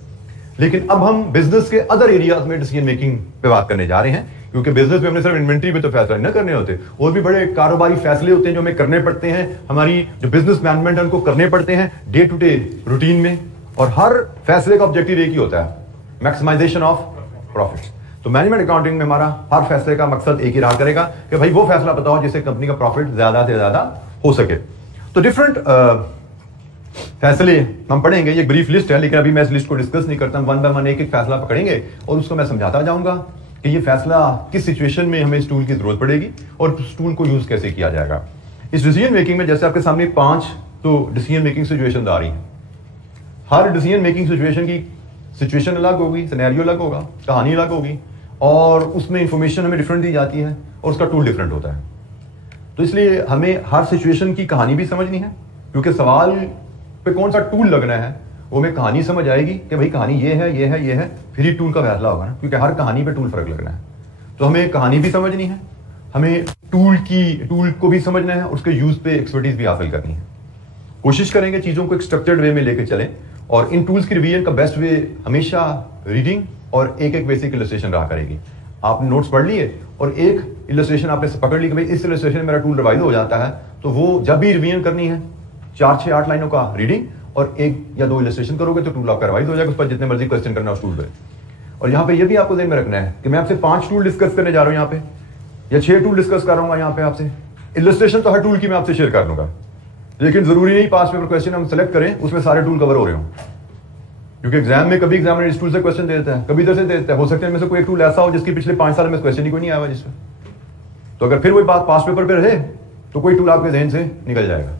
लेकिन अब हम बिजनेस के अदर एरियाज में डिसीजन मेकिंग पे बात करने जा रहे हैं। क्योंकि बिजनेस में हमने सिर्फ इन्वेंट्री पे तो फैसला नहीं करने होते, और भी बड़े कारोबारी फैसले होते हैं जो हमें करने पड़ते हैं। हमारी जो बिजनेस मैनेजमेंट है उनको करने पड़ते हैं डे टू डे रूटीन में, और हर फैसले का ऑब्जेक्टिव एक ही होता है, मैक्सिमाइजेशन ऑफ प्रॉफिट। तो मैनेजमेंट अकाउंटिंग में हमारा हर फैसले का मकसद एक ही रहा करेगा कि भाई वो फैसला बताओ जिससे कंपनी का प्रॉफिट ज्यादा से ज्यादा हो सके। तो डिफरेंट फैसले हम पढ़ेंगे, ये ब्रीफ लिस्ट है, लेकिन अभी मैं इस लिस्ट को डिस्कस नहीं करता, वन बाय वन एक एक फैसला पकड़ेंगे और उसको मैं समझाता जाऊंगा कि ये फैसला किस सिचुएशन में हमें इस टूल की जरूरत पड़ेगी और इस टूल को यूज कैसे किया जाएगा। इस डिसीजन मेकिंग में जैसे आपके सामने 5 तो डिसीजन मेकिंग सिचुएशन आ रही है। हर डिसीजन मेकिंग सिचुएशन की सिचुएशन अलग होगी, सिनेरियो अलग होगा, कहानी अलग होगी, और उसमें इंफॉर्मेशन हमें डिफरेंट दी जाती है और उसका टूल डिफरेंट होता है। तो इसलिए हमें हर सिचुएशन की कहानी भी समझनी है, क्योंकि सवाल पे कौन सा टूल लगना है वो हमें कहानी समझ आएगी कि भाई कहानी ये है, ये है, ये है, फिर ही टूल का फैसला होगा ना, क्योंकि हर कहानी पे टूल फर्क लगना है। तो हमें कहानी भी समझनी है, हमें टूल को भी समझना है, उसके यूज पे एक्सपर्टीज भी हासिल करनी है। कोशिश करेंगे चीजों को एक स्ट्रक्चर्ड वे में लेकर चलें, और इन टूल्स की रिवीजन का बेस्ट वे हमेशा रीडिंग और एक एक बेसिक इलस्ट्रेशन रहा करेगी। आपने नोट्स पढ़ लिए और एक इलस्ट्रेशन आपने पकड़ ली कि भाई इस इलस्ट्रेशन में मेरा टूल रिवाइज हो जाता है, तो वो जब भी रिवीजन करनी है 4, 6, 8 लाइनों का रीडिंग और 1 या 2 इलस्ट्रेशन करोगे तो टूल आपका रिवाइज हो जाएगा। उस पर जितने मर्जी क्वेश्चन करना उस टूल पे। और यहाँ पे ये भी आपको ध्यान में रखना है कि मैं आपसे 5 टूल डिस्कस करने जा रहा हूँ यहाँ पे, या 6 टूल डिस्कस कर रहा हूँ यहाँ पे आपसे। इलस्ट्रेशन तो हर टूल की मैं आपसे शेयर कर लूंगा, लेकिन जरूरी नहीं पास पेपर क्वेश्चन हम सेलेक्ट करें उसमें सारे टूल कवर हो रहे हों, क्योंकि एग्जाम में कभी एग्जामिनर इस टूल से क्वेश्चन दे देता है, कभी इधर से दे देता है। हो सकता है इनमें से कोई एक टूल ऐसा हो जिसकी पिछले 5 साल में क्वेश्चन ही कोई नहीं आया जिसमें, तो अगर फिर वही बात पास पेपर पे रहे तो कोई टूल आपके जहन से निकल जाएगा।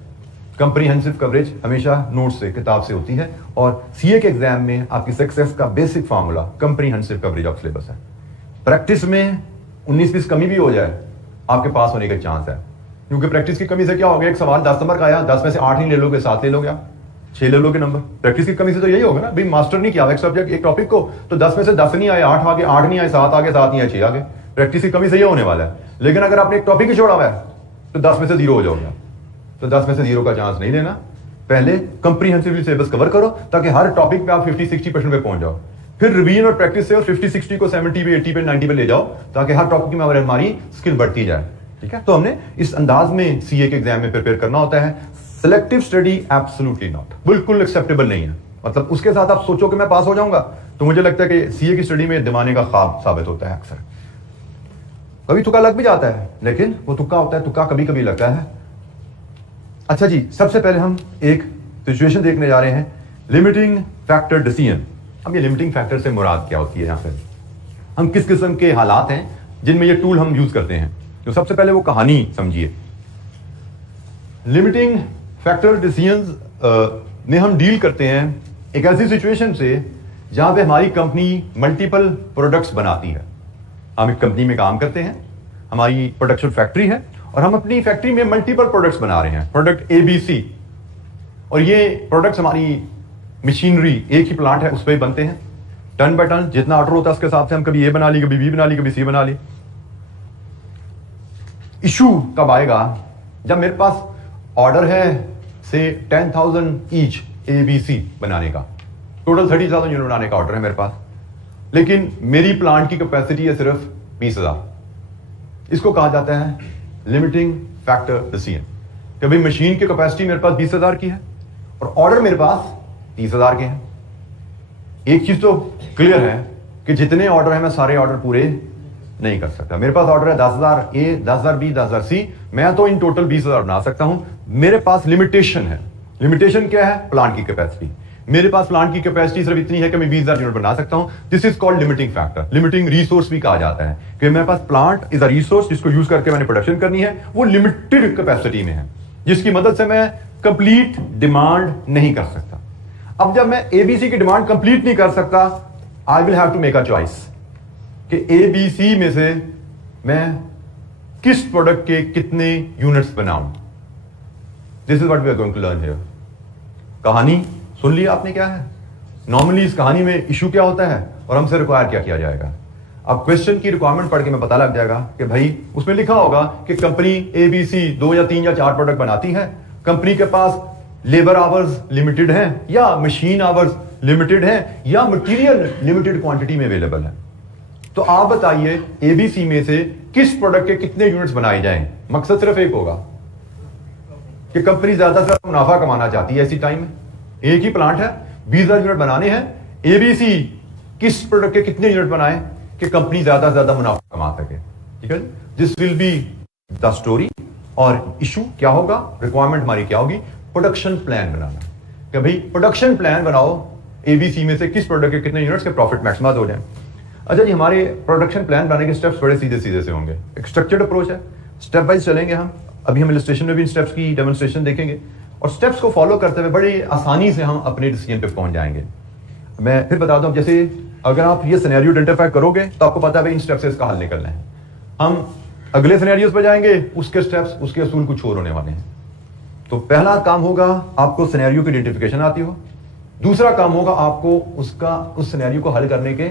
कंप्रीहेंसिव कवरेज हमेशा नोट से, किताब से होती है, और सीए के एग्जाम में आपकी सक्सेस का basic formula comprehensive coverage of syllabus है। प्रैक्टिस में 19-20 कमी भी हो जाए आपके पास होने का चांस है, क्योंकि प्रैक्टिस की कमी से क्या हो गया, एक सवाल 10 नंबर का आया, 10 में से 8 ही ले लोगे, 7 ले लोगे, 6 ले लोगे नंबर। प्रैक्टिस की कमी से तो यही होगा ना, भाई मास्टर नहीं किया एक सब्जेक्ट, एक टॉपिक को, तो 10 में से 10 नहीं आए, 8 आगे, 8 नहीं आए, 7 आगे, 7 नहीं आए, 6 आगे। प्रैक्टिस की कमी से ये होने वाला है। लेकिन अगर आपने एक टॉपिक ही छोड़ा हुआ है तो 10 में से 0 हो जाओगे। तो 10 में से 0 का चांस नहीं लेना, पहले कंप्रीहेंसिवली सिलेबस कवर करो ताकि हर टॉपिक पे आप 50-60% पे पहुंच जाओ। फिर रिवीजन और प्रैक्टिस से और 50-60 को 70 पे, 80 पे, 90 पे ले जाओ, ताकि हर टॉपिक में हमारी स्किल बढ़ती जाए। ठीक है, तो हमने इस अंदाज में सीए के एग्जाम में प्रिपेयर करना होता है। सिलेक्टिव स्टडी एब्सोल्युटली नॉट, बिल्कुल एक्सेप्टेबल नहीं है। मतलब उसके साथ आप सोचो कि मैं पास हो जाऊंगा, तो मुझे लगता है कि सीए की स्टडी में दिमाने का ख्वाब साबित होता है अक्सर। कभी तुक्का लग भी जाता है, लेकिन वो तुक्का होता है, तुक्का कभी कभी लगता है। अच्छा जी, सबसे पहले हम एक सिचुएशन देखने जा रहे हैं, लिमिटिंग फैक्टर डिसीजन। अब ये लिमिटिंग फैक्टर से मुराद क्या होती है, यहाँ पे हम किस किस्म के हालात हैं जिनमें ये टूल हम यूज करते हैं। तो सबसे पहले वो कहानी समझिए। लिमिटिंग फैक्टर डिसीजंस में हम डील करते हैं एक ऐसी सिचुएशन से जहां पे हमारी कंपनी मल्टीपल प्रोडक्ट्स बनाती है। हम एक कंपनी में काम करते हैं, हमारी प्रोडक्शन फैक्ट्री है और हम अपनी फैक्ट्री में मल्टीपल प्रोडक्ट्स बना रहे हैं, प्रोडक्ट ABC, और ये प्रोडक्ट्स हमारी मशीनरी एक ही प्लांट है उस पर बनते हैं, टन बाय टन जितना ऑर्डर होता है उसके हिसाब से हम कभी ए बना ली, कभी बी बना ली, कभी सी बना ली। इशू कब आएगा, जब मेरे पास ऑर्डर है से 10,000 ईच ABC बनाने का, टोटल 30,000 यूनिट बनाने का ऑर्डर है मेरे पास, लेकिन मेरी प्लांट की कैपेसिटी है सिर्फ 20,000। इसको कहा जाता है लिमिटिंग फैक्टर डिसीजन। कभी मशीन की कैपेसिटी मेरे पास 20,000 की है और ऑर्डर मेरे पास 30,000 के हैं। एक चीज तो क्लियर है कि जितने ऑर्डर है मैं सारे ऑर्डर पूरे नहीं कर सकता। मेरे पास ऑर्डर है 10,000 ए, 10,000 बी, 10,000 सी, मैं तो इन टोटल 20,000 बना सकता हूं। मेरे पास लिमिटेशन है। लिमिटेशन क्या है? प्लांट की कैपेसिटी। मेरे पास प्लांट की कैपेसिटी सिर्फ इतनी है कि मैं 20,000 यूनिट बना सकता हूं। This is called limiting factor. Limiting resource भी कहा जाता है कि मेरे पास प्लांट इज अ रिसोर्स जिसको यूज करके मैंने प्रोडक्शन करनी है, वो लिमिटेड कैपेसिटी में है, जिसकी मदद से मैं कंप्लीट डिमांड नहीं कर सकता। अब जब मैं ABC की डिमांड कंप्लीट नहीं कर सकता, I will have to make a choice कि ABC में से मैं किस प्रोडक्ट के कितने यूनिट्स बनाऊं। This is what we are going to learn here. कहानी सुन लिया आपने क्या है। नॉर्मली इस कहानी में इशू क्या होता है और हमसे रिक्वायर क्या किया जाएगा। अब क्वेश्चन की रिक्वायरमेंट पढ़ के मैं पता लग जाएगा कि भाई उसमें लिखा होगा कि कंपनी ABC 2 या 3 या 4 प्रोडक्ट बनाती है, कंपनी के पास लेबर आवर्स लिमिटेड हैं या मशीन आवर्स लिमिटेड हैं या मटेरियल लिमिटेड क्वांटिटी में अवेलेबल है। तो आप बताइए ABC में से किस प्रोडक्ट के कितने यूनिट्स बनाए जाएं। मकसद सिर्फ एक होगा कि कंपनी ज्यादा से ज्यादा मुनाफा कमाना चाहती है। इसी टाइम में एक ही प्लांट है, 20,000 यूनिट बनाने हैं, ABC किस प्रोडक्ट के कितने यूनिट बनाए कि कंपनी ज्यादा से ज्यादा मुनाफा कमा सके। ठीक है, this will be the story. और इशू क्या होगा, रिक्वायरमेंट हमारी क्या होगी, प्रोडक्शन प्लान बनाना। कि भाई प्रोडक्शन प्लान बनाओ ABC में से किस प्रोडक्ट के कितने यूनिट्स के प्रॉफिट मैक्सिमाइज हो जाए। अच्छा जी, हमारे प्रोडक्शन प्लान बनाने के स्टेप्स बड़े सीधे सीधे से होंगे। एक स्ट्रक्चर्ड अप्रोच है, स्टेप वाइज चलेंगे हम। अभी हम इलस्ट्रेशन में भी इन स्टेप्स की डेमोन्स्ट्रेशन देखेंगे और स्टेप्स को फॉलो करते हुए बड़ी आसानी से हम अपने डिसीजन पे पहुंच जाएंगे। मैं फिर बता दूं, जैसे अगर आप ये सिनेरियो आइडेंटिफाई करोगे तो आपको पता है भाई इन स्टेप से इसका हल निकलना है। हम अगले सिनेरियोस पे जाएंगे, उसके स्टेप्स, उसके असूल कुछ और होने वाले हैं। तो पहला काम होगा आपको सिनेरियो की आइडेंटिफिकेशन आती हो। दूसरा काम होगा आपको उस सिनेरियो को हल करने के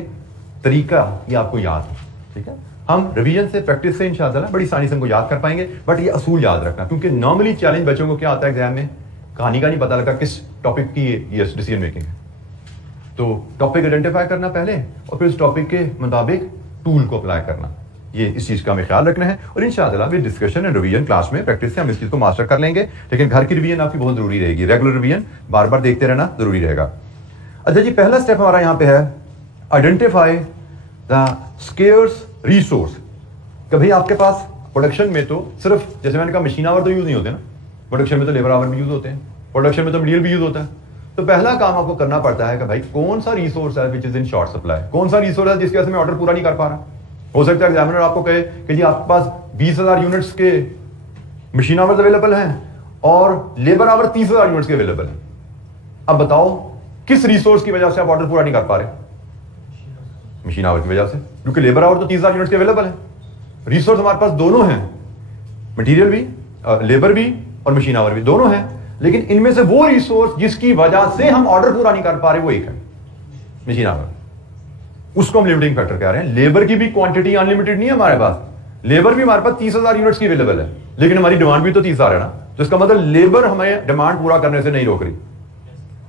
तरीका ये आपको याद है। ठीक है, हम रिवीजन से, प्रैक्टिस से इंशाअल्लाह बड़ी आसानी से हमको याद कर पाएंगे। बट ये असूल याद रखना, क्योंकि नॉर्मली चैलेंज बच्चों को क्या आता है एग्जाम में, कहानी का नहीं पता लगा किस टॉपिक की ये डिसीजन मेकिंग है। तो टॉपिक आइडेंटिफाई करना पहले और फिर उस टॉपिक के मुताबिक टूल को अप्लाई करना, ये इस चीज का हमें ख्याल रखना है। और इंशाअल्लाह भी डिस्कशन एंड रिवीजन क्लास में प्रैक्टिस से हम इस चीज को मास्टर कर लेंगे। लेकिन घर की रिवीजन आपकी बहुत जरूरी रहेगी, रेगुलर रिवीजन बार बार देखते रहना जरूरी रहेगा। अच्छा जी, पहला स्टेप हमारा यहाँ पे है आइडेंटिफाई द स्केर्स रिसोर्स। कभी आपके पास प्रोडक्शन में तो सिर्फ, जैसे मैंने कहा, मशीन आवर तो यूज नहीं होते ना, प्रोडक्शन में तो लेबर आवर भी यूज होते हैं, प्रोडक्शन में तो मटेरियल भी यूज होता है। तो पहला काम आपको करना पड़ता है कि भाई कौन सा रिसोर्स है which is in short supply, कौन सा रिसोर्स है जिसकी वजह से मैं ऑर्डर पूरा नहीं कर पा रहा। हो सकता है एग्जामिनर आपको कहे कि जी आपके पास 20,000 यूनिट्स के मशीन आवर्स अवेलेबल हैं और लेबर आवर 30,000 यूनिट्स के अवेलेबल हैं। अब बताओ किस रिसोर्स की वजह से आप ऑर्डर पूरा नहीं कर पा रहे। मशीन आवर की वजह से, क्योंकि लेबर आवर तो 30,000 यूनिट्स के अवेलेबल है। रिसोर्स हमारे पास दोनों हैं, मटेरियल भी, लेबर भी और मशीन आवर भी, दोनों हैं। लेकिन इनमें से वो रिसोर्स जिसकी वजह से हम ऑर्डर पूरा नहीं कर पा रहे वो एक है, मशीन आवर। उसको हम लिमिटिंग फैक्टर कह रहे हैं। लेबर की भी क्वांटिटी अनलिमिटेड नहीं है हमारे पास, लेबर भी हमारे पास 30,000 यूनिट्स की अवेलेबल है, लेकिन हमारी डिमांड भी तो 30,000 है ना। तो इसका मतलब लेबर हमें डिमांड पूरा करने से नहीं रोक रही,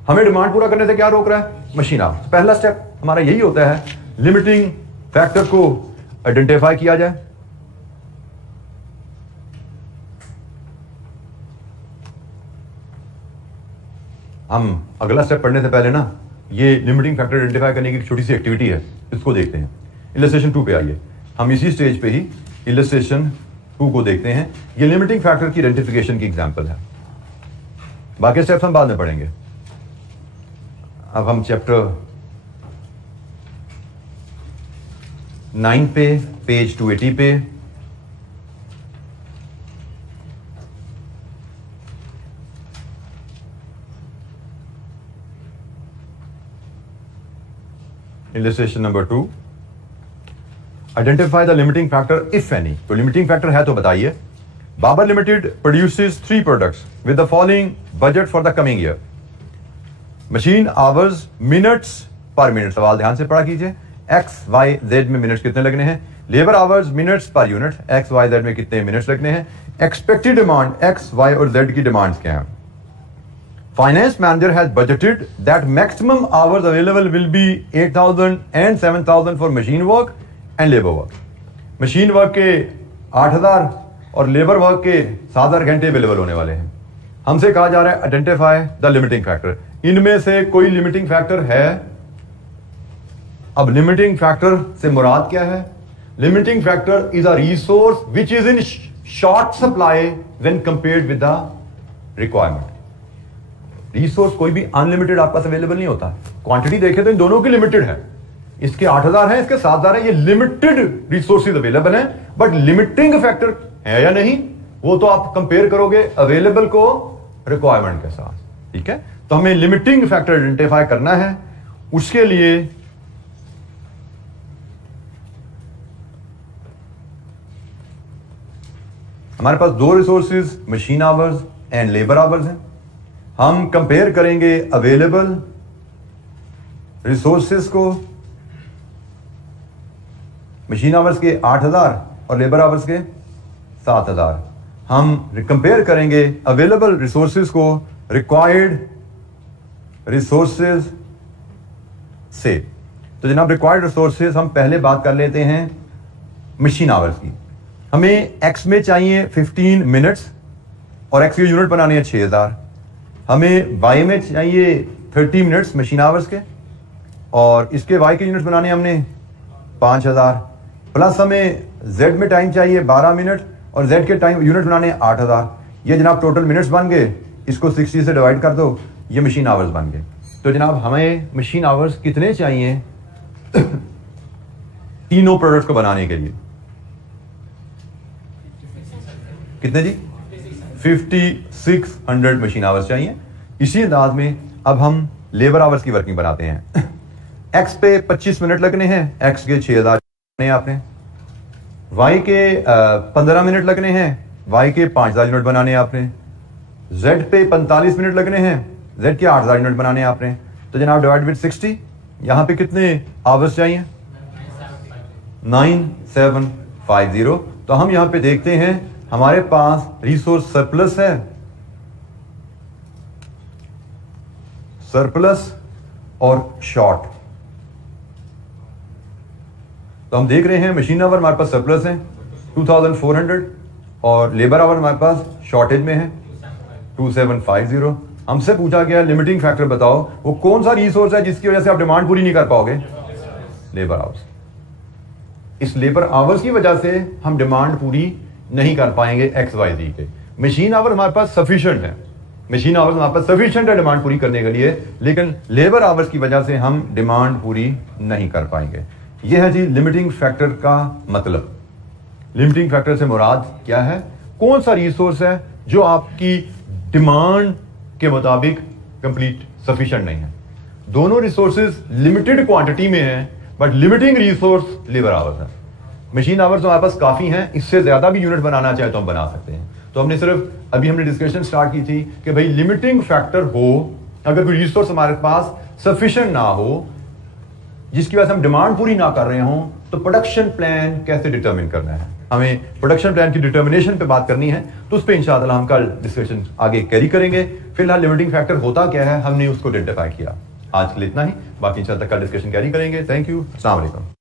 हमें डिमांड पूरा करने से क्या रोक रहा है, मशीन आवर। तो पहला स्टेप हमारा यही होता है, लिमिटिंग फैक्टर को आइडेंटिफाई किया जाए। हम अगला स्टेप पढ़ने से पहले ना ये लिमिटिंग फैक्टर आइडेंटिफाई करने की एक छोटी सी एक्टिविटी है, इसको देखते हैं। इलस्ट्रेशन 2 पे आइए, हम इसी स्टेज पे ही इलस्ट्रेशन 2 को देखते हैं। ये लिमिटिंग फैक्टर की आइडेंटिफिकेशन की एग्जांपल है, बाकी स्टेप्स हम बाद में पढ़ेंगे। अब हम चैप्टर 9 पे पेज 280 पे illustration number 2, identify the limiting factor if any. तो लिमिटिंग फैक्टर है तो बताइए। Babar limited produces 3 products with the following budget for the coming year. Machine hours minutes per minute, सवाल ध्यान से पढ़ा कीजिए। एक्स वाई जेड में मिनट्स कितने लगने हैं, labour hours minutes per unit, X Y Z में कितने मिनट्स लगने हैं, एक्सपेक्टेड डिमांड एक्स वाई और जेड की डिमांड्स क्या हैं। Finance manager has budgeted that maximum hours available will be 8,000 and 7,000 for machine work and labor work. Machine work के 8,000 और लेबर वर्क के 7,000 घंटे अवेलेबल होने वाले हैं। हमसे कहा जा रहा है आइडेंटिफाई द लिमिटिंग फैक्टर। इनमें से कोई लिमिटिंग फैक्टर है? अब लिमिटिंग फैक्टर से मुराद क्या है? Limiting factor is a resource which is in short supply when compared with the requirement. Resource कोई भी अनलिमिटेड आपके पास अवेलेबल नहीं होता। क्वांटिटी देखें तो इन दोनों की लिमिटेड है, इसके 8,000 है, इसके 7,000 है, ये लिमिटेड रिसोर्सेज अवेलेबल हैं। बट लिमिटिंग फैक्टर है या नहीं वो तो आप कंपेयर करोगे अवेलेबल को रिक्वायरमेंट के साथ, ठीक है। तो हमें लिमिटिंग फैक्टर आइडेंटिफाई करना है। उसके लिए हमारे पास 2 resources machine hours and labour hours हैं। हम कंपेयर करेंगे अवेलेबल रिसोर्सेज को, मशीन आवर्स के 8,000 और लेबर आवर्स के 7,000। हम कंपेयर करेंगे अवेलेबल रिसोर्सेज को रिक्वायर्ड रिसोर्सेज से। तो जनाब रिक्वायर्ड रिसोर्सेज हम पहले बात कर लेते हैं मशीन आवर्स की। हमें एक्स में चाहिए 15 मिनट्स और एक्स की यूनिट बनानी है 6,000। हमें वाई में चाहिए 30 मिनट्स मशीन आवर्स के और इसके वाई के यूनिट्स बनाने हमने 5,000। प्लस हमें जेड में टाइम चाहिए 12 मिनट और जेड के टाइम यूनिट बनाने 8,000। ये जनाब टोटल मिनट्स बन गए, इसको 60 से डिवाइड कर दो, ये मशीन आवर्स बन गए। तो जनाब हमें मशीन आवर्स कितने चाहिए तीनों प्रोडक्ट्स को बनाने के लिए? कितने जी? 5600 मशीन आवर्स चाहिए। इसी अंदाज में अब हम लेबर आवर्स की वर्किंग बनाते हैं। एक्स पे 25 मिनट लगने हैं, एक्स के 6,000 हैं आपने। वाई के 15 मिनट लगने हैं, वाई के 5,000 यूनिट बनाने हैं आपने। जेड पे 45 मिनट लगने हैं, जेड के 8,000 यूनिट बनाने हैं आपने। तो जनाब डिवाइड विद 60, यहां पे कितने आवर्स चाहिए? 9750। तो हम यहां पे देखते हैं हमारे पास रिसोर्स सरप्लस है, सरप्लस और शॉर्ट। तो हम देख रहे हैं मशीन आवर हमारे पास सरप्लस है 2400 और लेबर आवर हमारे पास शॉर्टेज में है 2750। हमसे पूछा गया लिमिटिंग फैक्टर बताओ, वो कौन सा रिसोर्स है जिसकी वजह से आप डिमांड पूरी नहीं कर पाओगे? Labour hours. इस लेबर आवर्स की वजह से हम डिमांड पूरी नहीं कर पाएंगे एक्स वाई जी के। मशीन आवर हमारे पास सफिशिएंट है, मशीन आवर्स हमारे पास सफिशिएंट है डिमांड पूरी करने के लिए, लेकिन लेबर आवर्स की वजह से हम डिमांड पूरी नहीं कर पाएंगे। यह है जी लिमिटिंग फैक्टर का मतलब। लिमिटिंग फैक्टर से मुराद क्या है? कौन सा रिसोर्स है जो आपकी डिमांड के मुताबिक कंप्लीट सफिशिएंट नहीं है। दोनों रिसोर्सेज लिमिटेड क्वांटिटी में हैं, but limiting resource labour hours है। मशीन आवर्स हमारे पास काफी हैं, इससे ज्यादा भी यूनिट बनाना चाहे तो हम बना सकते हैं। तो हमने सिर्फ अभी हमने डिस्कशन स्टार्ट की थी कि भाई लिमिटिंग फैक्टर हो, अगर कोई रिसोर्स हमारे पास सफिशिएंट ना हो जिसकी वजह से हम डिमांड पूरी ना कर रहे हों, तो प्रोडक्शन प्लान कैसे डिटरमिन करना है। हमें प्रोडक्शन प्लान की डिटर्मिनेशन पे बात करनी है, तो उस पर इंशाअल्लाह हम कल डिस्कशन आगे कैरी करेंगे। फिलहाल लिमिटिंग फैक्टर होता क्या है हमने उसको आइडेंटिफाई किया। आज के लिए इतना ही, बाकी इंशाअल्लाह कल डिस्कशन कैरी करेंगे। थैंक यू, अस्सलाम वालेकुम।